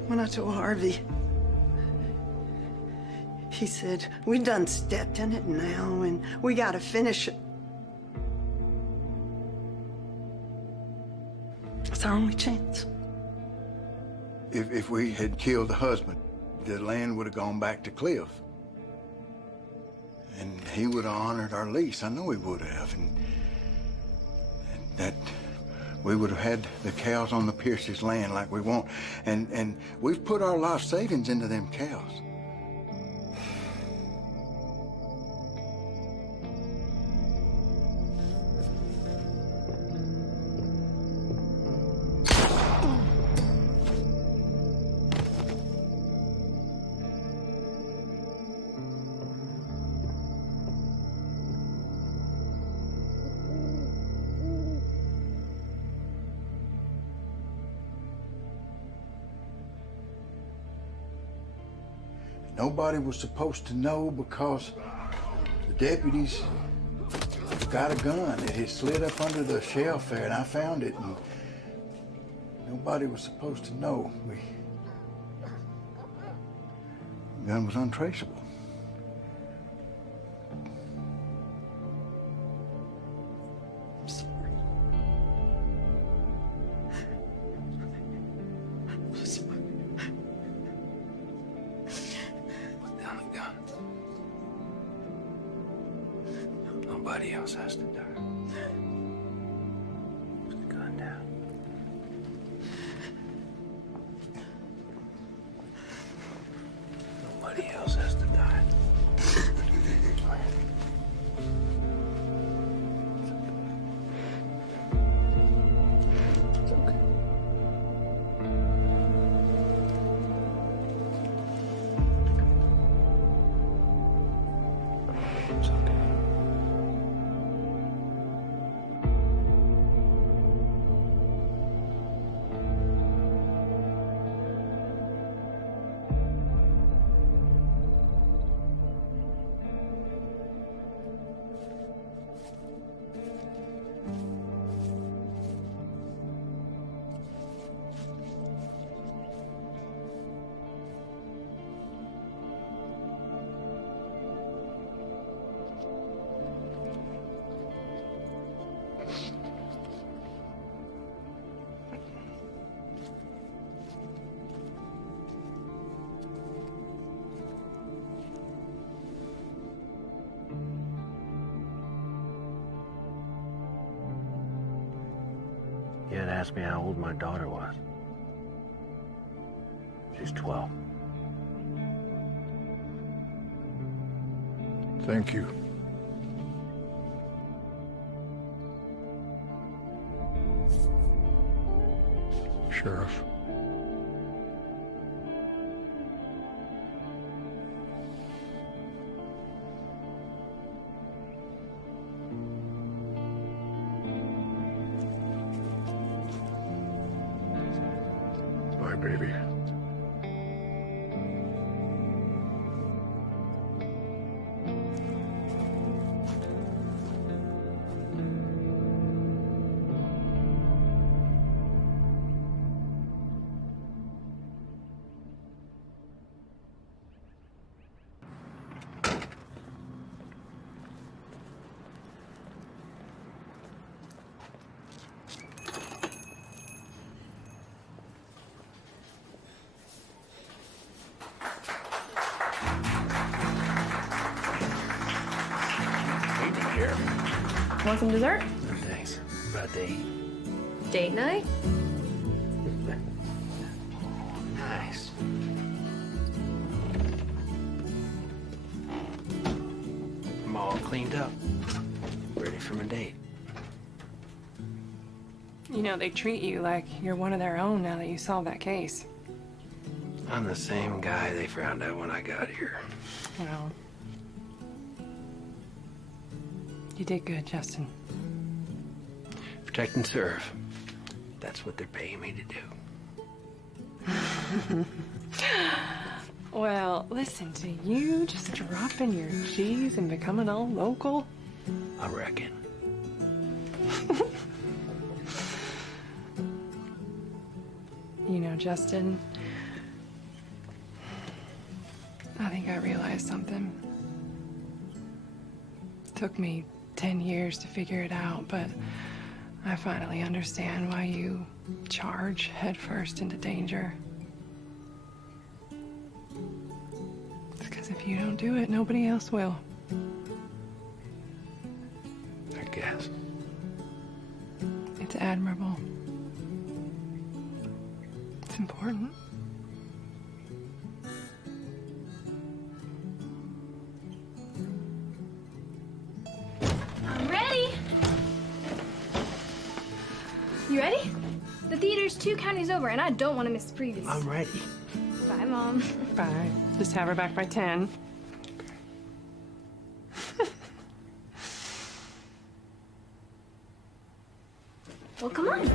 When I told Harvey, he said, we done stepped in it now and we gotta finish it. It's our only chance. If we had killed the husband, the land would have gone back to Cliff. And he would have honored our lease. I know he would have. And that we would have had the cows on the Pierce's land like we want. And we've put our life savings into them cows. Nobody was supposed to know because the deputies got a gun. It had slid up under the shelf there, and I found it, and nobody was supposed to know. The gun was untraceable. Nobody else has to die. Put the gun down. Nobody else has to die. It's okay. It's okay. You had asked me how old my daughter was. She's 12. Thank you. Sheriff. Bye, baby. Want some dessert? Thanks. About to eat. Date night? Nice. I'm all cleaned up. Ready for my date. You know, they treat you like you're one of their own now that you solved that case. I'm the same guy they found out when I got here. Well, you did good, Justin. Protect and serve. That's what they're paying me to do. Well, listen to you just dropping your G's and becoming all local. I reckon. You know, Justin, I think I realized something. Took me 10 years to figure it out, but I finally understand why you charge headfirst into danger. It's because if you don't do it, nobody else will. I guess. It's admirable. It's important. I'm ready. You ready? The theater's 2 counties over, and I don't want to miss the previews. I'm ready. Bye, Mom. Bye. Just have her back by 10. Well, come on.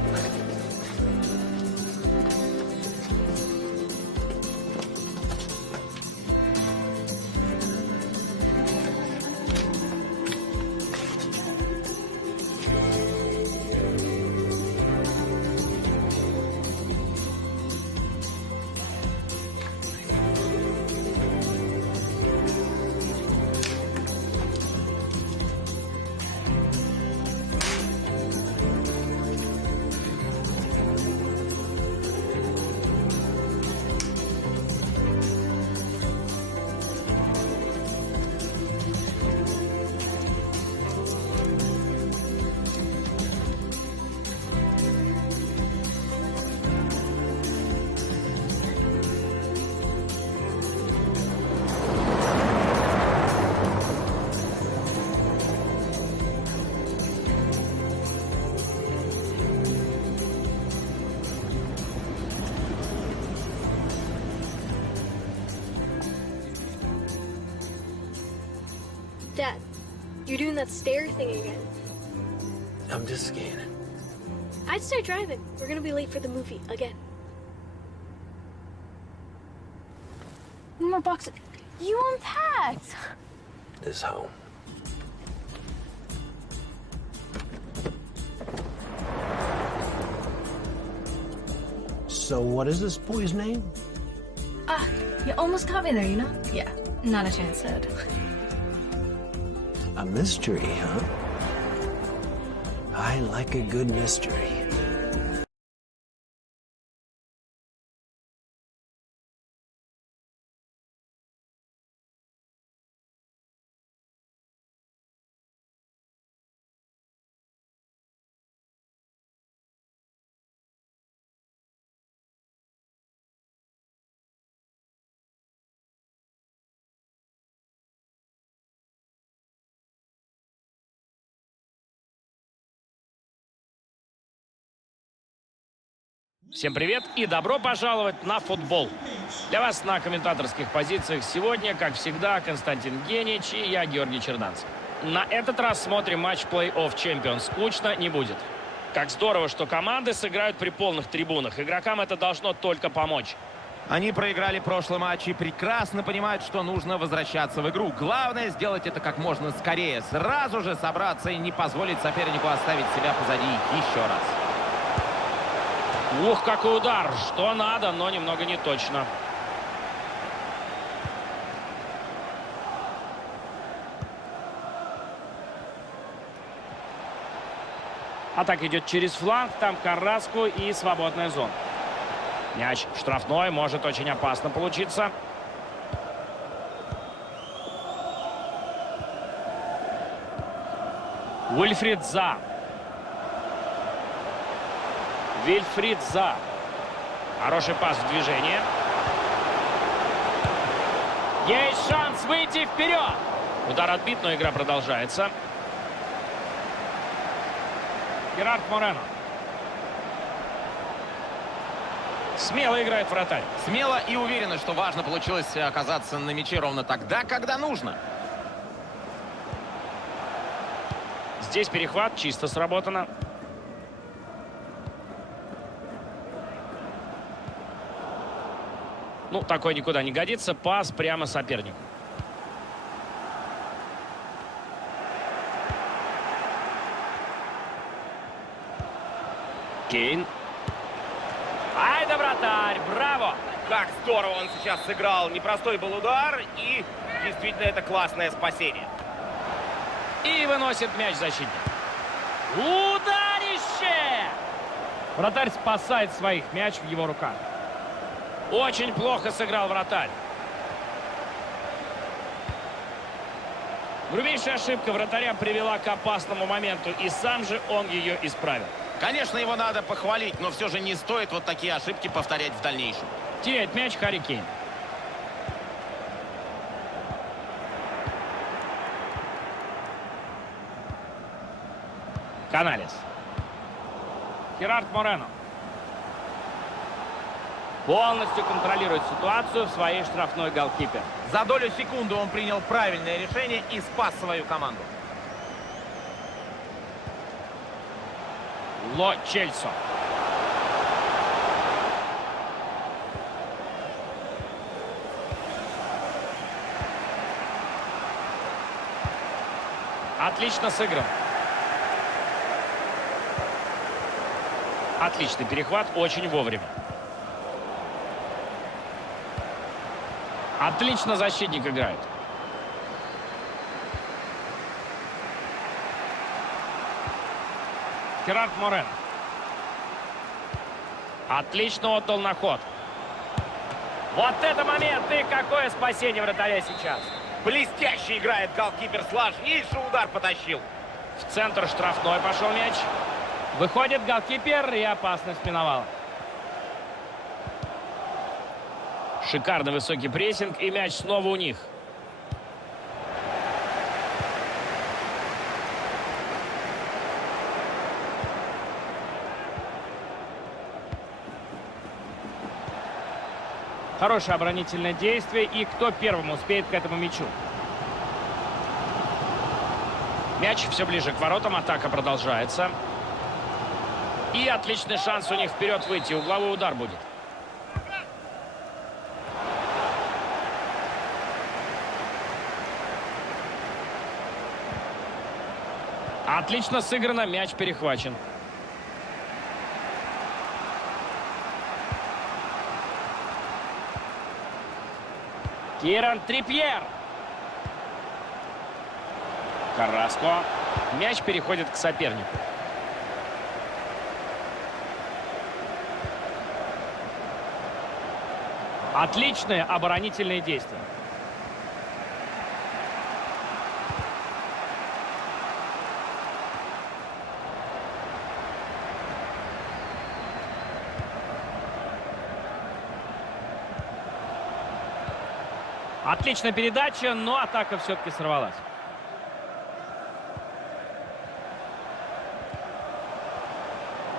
Dad, you're doing that stair thing again. I'm just scanning. I'd start driving. We're gonna be late for the movie again. One more box. You unpacked. This home. So what is this boy's name? Ah, you almost got me there, you know? Yeah, not a chance, Dad. A mystery, huh? I like a good mystery. Всем привет и добро пожаловать на футбол. Для вас на комментаторских позициях сегодня, как всегда, Константин Генич и я, Георгий Черданцев. На этот раз смотрим матч Play-off Champions. Скучно не будет. Как здорово, что команды сыграют при полных трибунах. Игрокам это должно только помочь. Они проиграли прошлый матч и прекрасно понимают, что нужно возвращаться в игру. Главное сделать это как можно скорее. Сразу же собраться и не позволить сопернику оставить себя позади еще раз. Ух, какой удар! Что надо, но немного не точно. Атака идет через фланг, там Карраску и свободная зона. Мяч штрафной, может очень опасно получиться. Уильфрид Заа. Вильфрид Заа. Хороший пас в движение. Есть шанс выйти вперед. Удар отбит, но игра продолжается. Герард Морено. Смело играет вратарь. Смело и уверенно, что важно получилось оказаться на мяче ровно тогда, когда нужно. Здесь перехват, чисто сработано. Ну, такой никуда не годится. Пас прямо сопернику. Кейн. Ай да вратарь, браво! Как здорово он сейчас сыграл. Непростой был удар, и действительно это классное спасение. И выносит мяч защитник. Ударище! Вратарь спасает своих. Мяч в его руках. Очень плохо сыграл вратарь. Грубейшая ошибка вратаря привела к опасному моменту, и сам же он ее исправил. Конечно, его надо похвалить, но все же не стоит вот такие ошибки повторять в дальнейшем. Теряет мяч Харри Кейн. Каналес. Херард Морено. Полностью контролирует ситуацию в своей штрафной голкипер. За долю секунды он принял правильное решение и спас свою команду. Ло Чельсо. Отлично сыгран. Отличный перехват, очень вовремя. Отлично защитник играет. Херард Морено. Отлично отдал на ход. Вот это момент! И какое спасение вратаря сейчас! Блестяще играет голкипер, сложнейший удар потащил. В центр штрафной пошел мяч. Выходит голкипер, и опасность миновала. Шикарно высокий прессинг, и мяч снова у них. Хорошее оборонительное действие, и кто первым успеет к этому мячу? Мяч все ближе к воротам, атака продолжается. И отличный шанс у них вперед выйти, угловой удар будет. Отлично сыграно, мяч перехвачен. Киран Трипьер. Карраско. Мяч переходит к сопернику. Отличные оборонительные действия. Отличная передача, но атака все-таки сорвалась.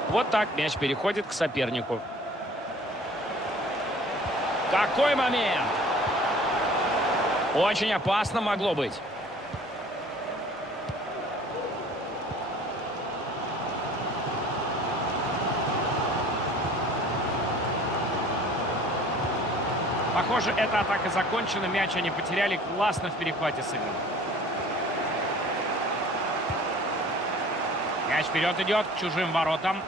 Вот так мяч переходит к сопернику. Какой момент! Очень опасно могло быть. Похоже, эта атака закончена. Мяч они потеряли. Классно в перехвате сыграно. Мяч вперед идет к чужим воротам.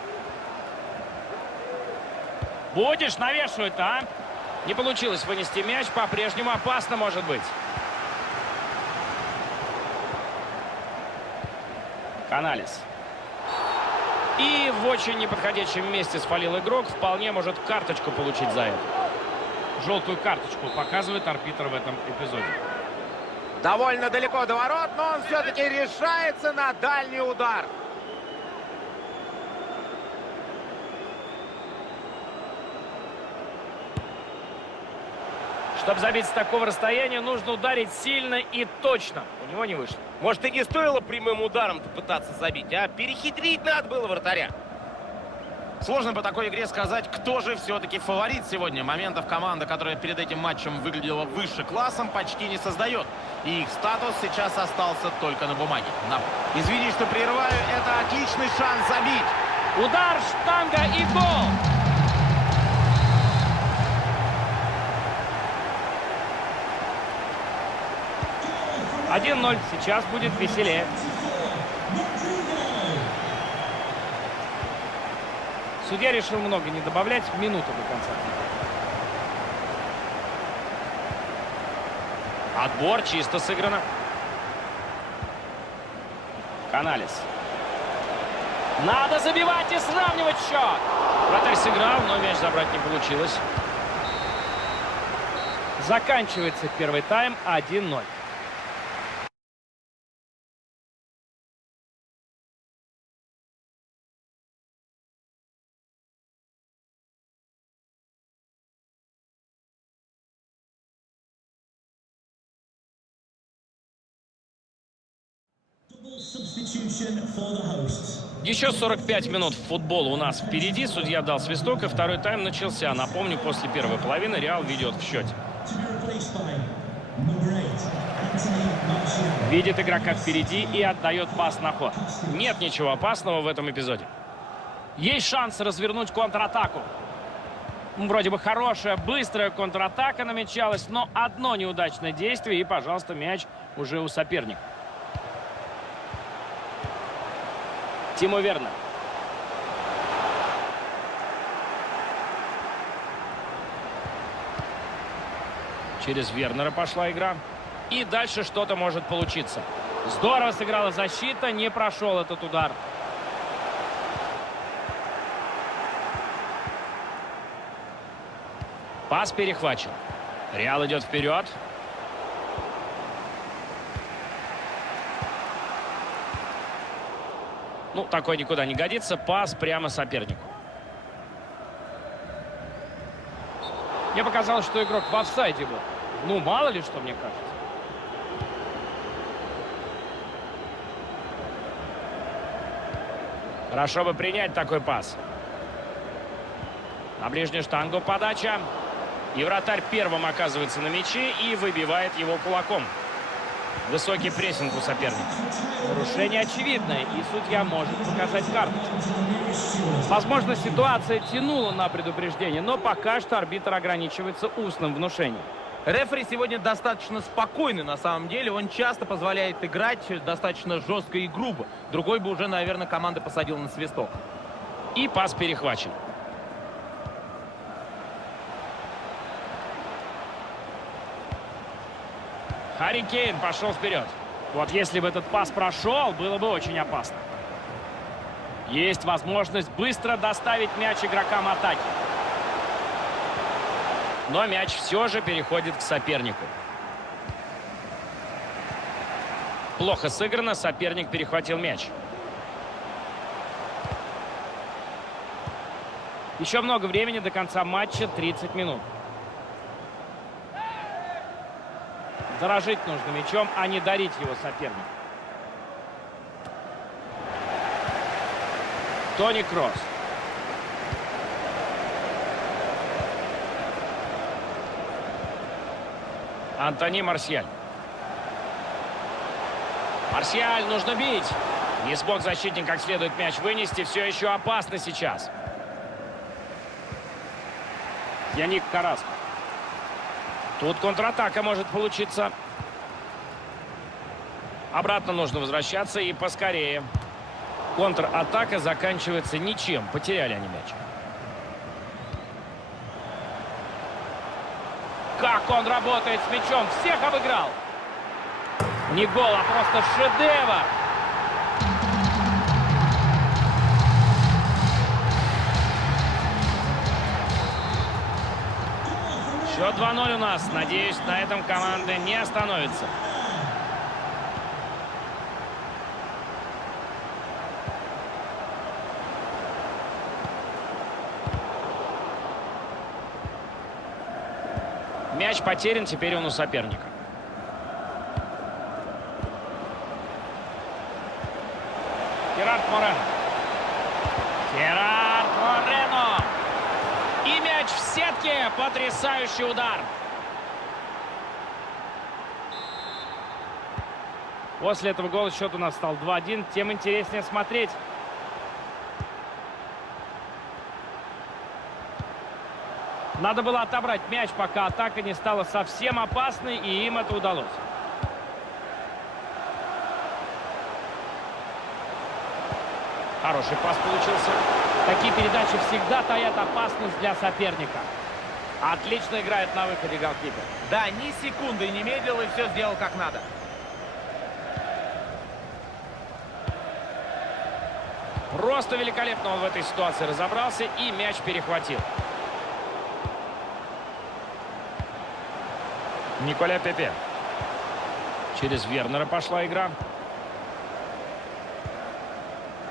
Будешь навешивать, а? Не получилось вынести мяч. По-прежнему опасно может быть. Каналес. И в очень неподходящем месте сфалил игрок. Вполне может карточку получить за это. Желтую карточку показывает арбитр в этом эпизоде. Довольно далеко до ворот, но он все-таки решается на дальний удар. Чтобы забить с такого расстояния, нужно ударить сильно и точно. У него не вышло. Может, и не стоило прямым ударом пытаться забить, а перехитрить надо было вратаря. Сложно по такой игре сказать, кто же все-таки фаворит сегодня. Моментов команда, которая перед этим матчем выглядела выше классом, почти не создает. И их статус сейчас остался только на бумаге. Извини, что прерываю, это отличный шанс забить. Удар, штанга и гол! (1-0). Сейчас будет веселее. Судья решил много не добавлять. Минуту до конца. Отбор чисто сыграно. Каналес. Надо забивать и сравнивать счет. Вратарь сыграл, но мяч забрать не получилось. Заканчивается первый тайм 1-0. Еще 45 минут футбола у нас впереди. Судья дал свисток, и второй тайм начался. Напомню, после первой половины Реал ведет в счете. Видит игрока впереди и отдает пас на ход. Нет ничего опасного в этом эпизоде. Есть шанс развернуть контратаку. Вроде бы хорошая, быстрая контратака намечалась, но одно неудачное действие, и, пожалуйста, мяч уже у соперника. Тимо Вернер. Через Вернера пошла игра. И дальше что-то может получиться. Здорово сыграла защита, не прошел этот удар. Пас перехвачен. Реал идет вперед. Ну, такой никуда не годится. Пас прямо сопернику. Мне показалось, что игрок в офсайде был. Ну, мало ли что, мне кажется. Хорошо бы принять такой пас. На ближнюю штангу подача. И вратарь первым оказывается на мяче и выбивает его кулаком. Высокий прессинг у соперника. Нарушение очевидное, и судья может показать карточку. Возможно, ситуация тянула на предупреждение, но пока что арбитр ограничивается устным внушением. Рефери сегодня достаточно спокойный на самом деле. Он часто позволяет играть достаточно жестко и грубо. Другой бы уже, наверное, команда посадила на свисток. И пас перехвачен. Харри Кейн пошел вперед. Вот если бы этот пас прошел, было бы очень опасно. Есть возможность быстро доставить мяч игрокам атаки. Но мяч все же переходит к сопернику. Плохо сыграно, соперник перехватил мяч. Еще много времени до конца матча, 30 минут. Дорожить нужно мячом, а не дарить его сопернику. Тони Кросс. Антони Марсиаль. Марсиаль, нужно бить. Не смог защитник как следует мяч вынести. Все еще опасно сейчас. Яник Караско. Тут контратака может получиться. Обратно нужно возвращаться и поскорее. Контратака заканчивается ничем. Потеряли они мяч. Как он работает с мячом. Всех обыграл. Не гол, а просто шедевр. Счет 2-0 у нас. Надеюсь, на этом команда не остановится. Мяч потерян, теперь он у соперника. Герард Морено. Герард Морено. И мяч в сетке. Потрясающий удар. После этого гола счет у нас стал 2-1. Тем интереснее смотреть. Надо было отобрать мяч, пока атака не стала совсем опасной, и им это удалось. Хороший пас получился. Такие передачи всегда таят опасность для соперника. Отлично играет на выходе голкипер. Да, ни секунды не медлил и все сделал как надо. Просто великолепно он в этой ситуации разобрался и мяч перехватил. Николя Пепе. Через Вернера пошла игра.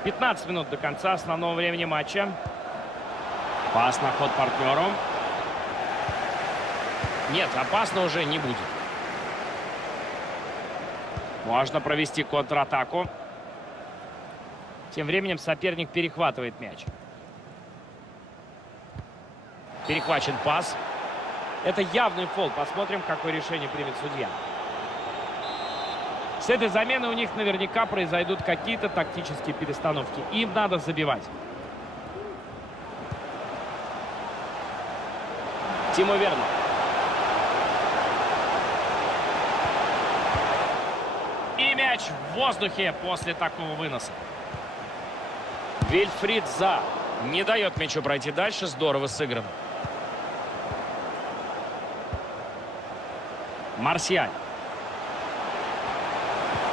15 минут до конца основного времени матча. Пас на ход партнеру. Нет, опасно уже не будет. Можно провести контратаку. Тем временем соперник перехватывает мяч. Перехвачен пас. Это явный фол. Посмотрим, какое решение примет судья. С этой заменой у них наверняка произойдут какие-то тактические перестановки. Им надо забивать. Тимо Вернер. И мяч в воздухе после такого выноса. Вильфрид Заах не дает мячу пройти дальше. Здорово сыграно. Марсиаль.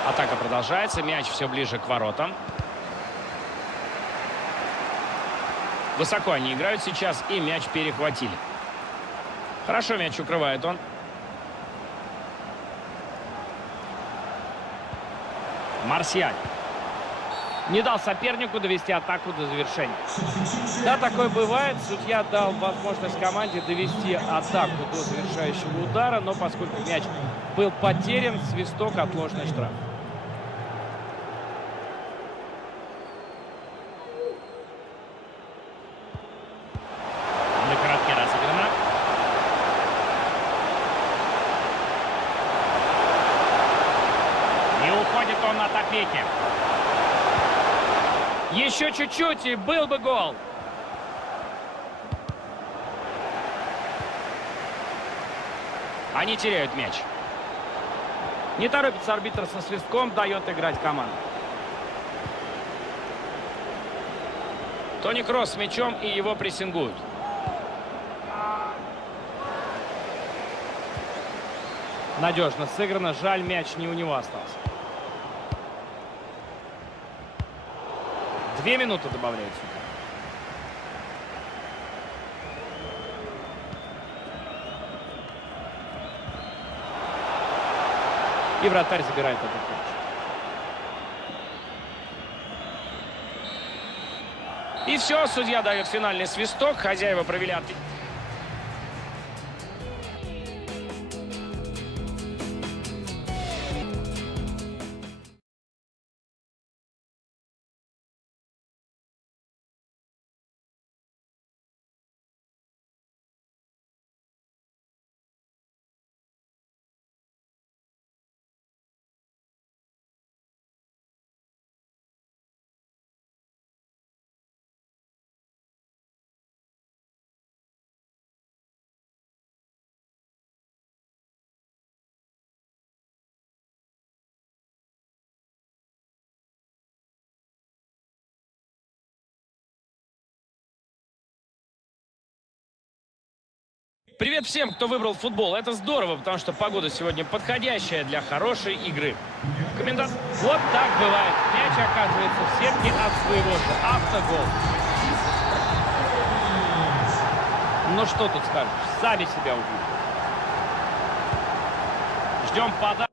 Атака продолжается. Мяч все ближе к воротам. Высоко они играют сейчас, и мяч перехватили. Хорошо мяч укрывает он. Марсиаль. Не дал сопернику довести атаку до завершения. Да, такое бывает. Судья дал возможность команде довести атаку до завершающего удара, но поскольку мяч был потерян, свисток, отложенный штраф. На коротке разыграно. Не уходит он от опеки. Еще чуть-чуть, и был бы гол. Они теряют мяч. Не торопится арбитр со свистком, дает играть команду. Тони Кросс с мячом, и его прессингуют. Надежно сыграно. Жаль, мяч не у него остался. 2 минуты добавляется. И вратарь забирает этот мяч. И все, судья дает финальный свисток. Хозяева провели отлично. Привет всем, кто выбрал футбол. Это здорово, потому что погода сегодня подходящая для хорошей игры. Комментатор. Вот так бывает. Мяч оказывается в сетке от своего же. Автогол. Ну что тут скажешь? Сами себя убили. Ждем подачи.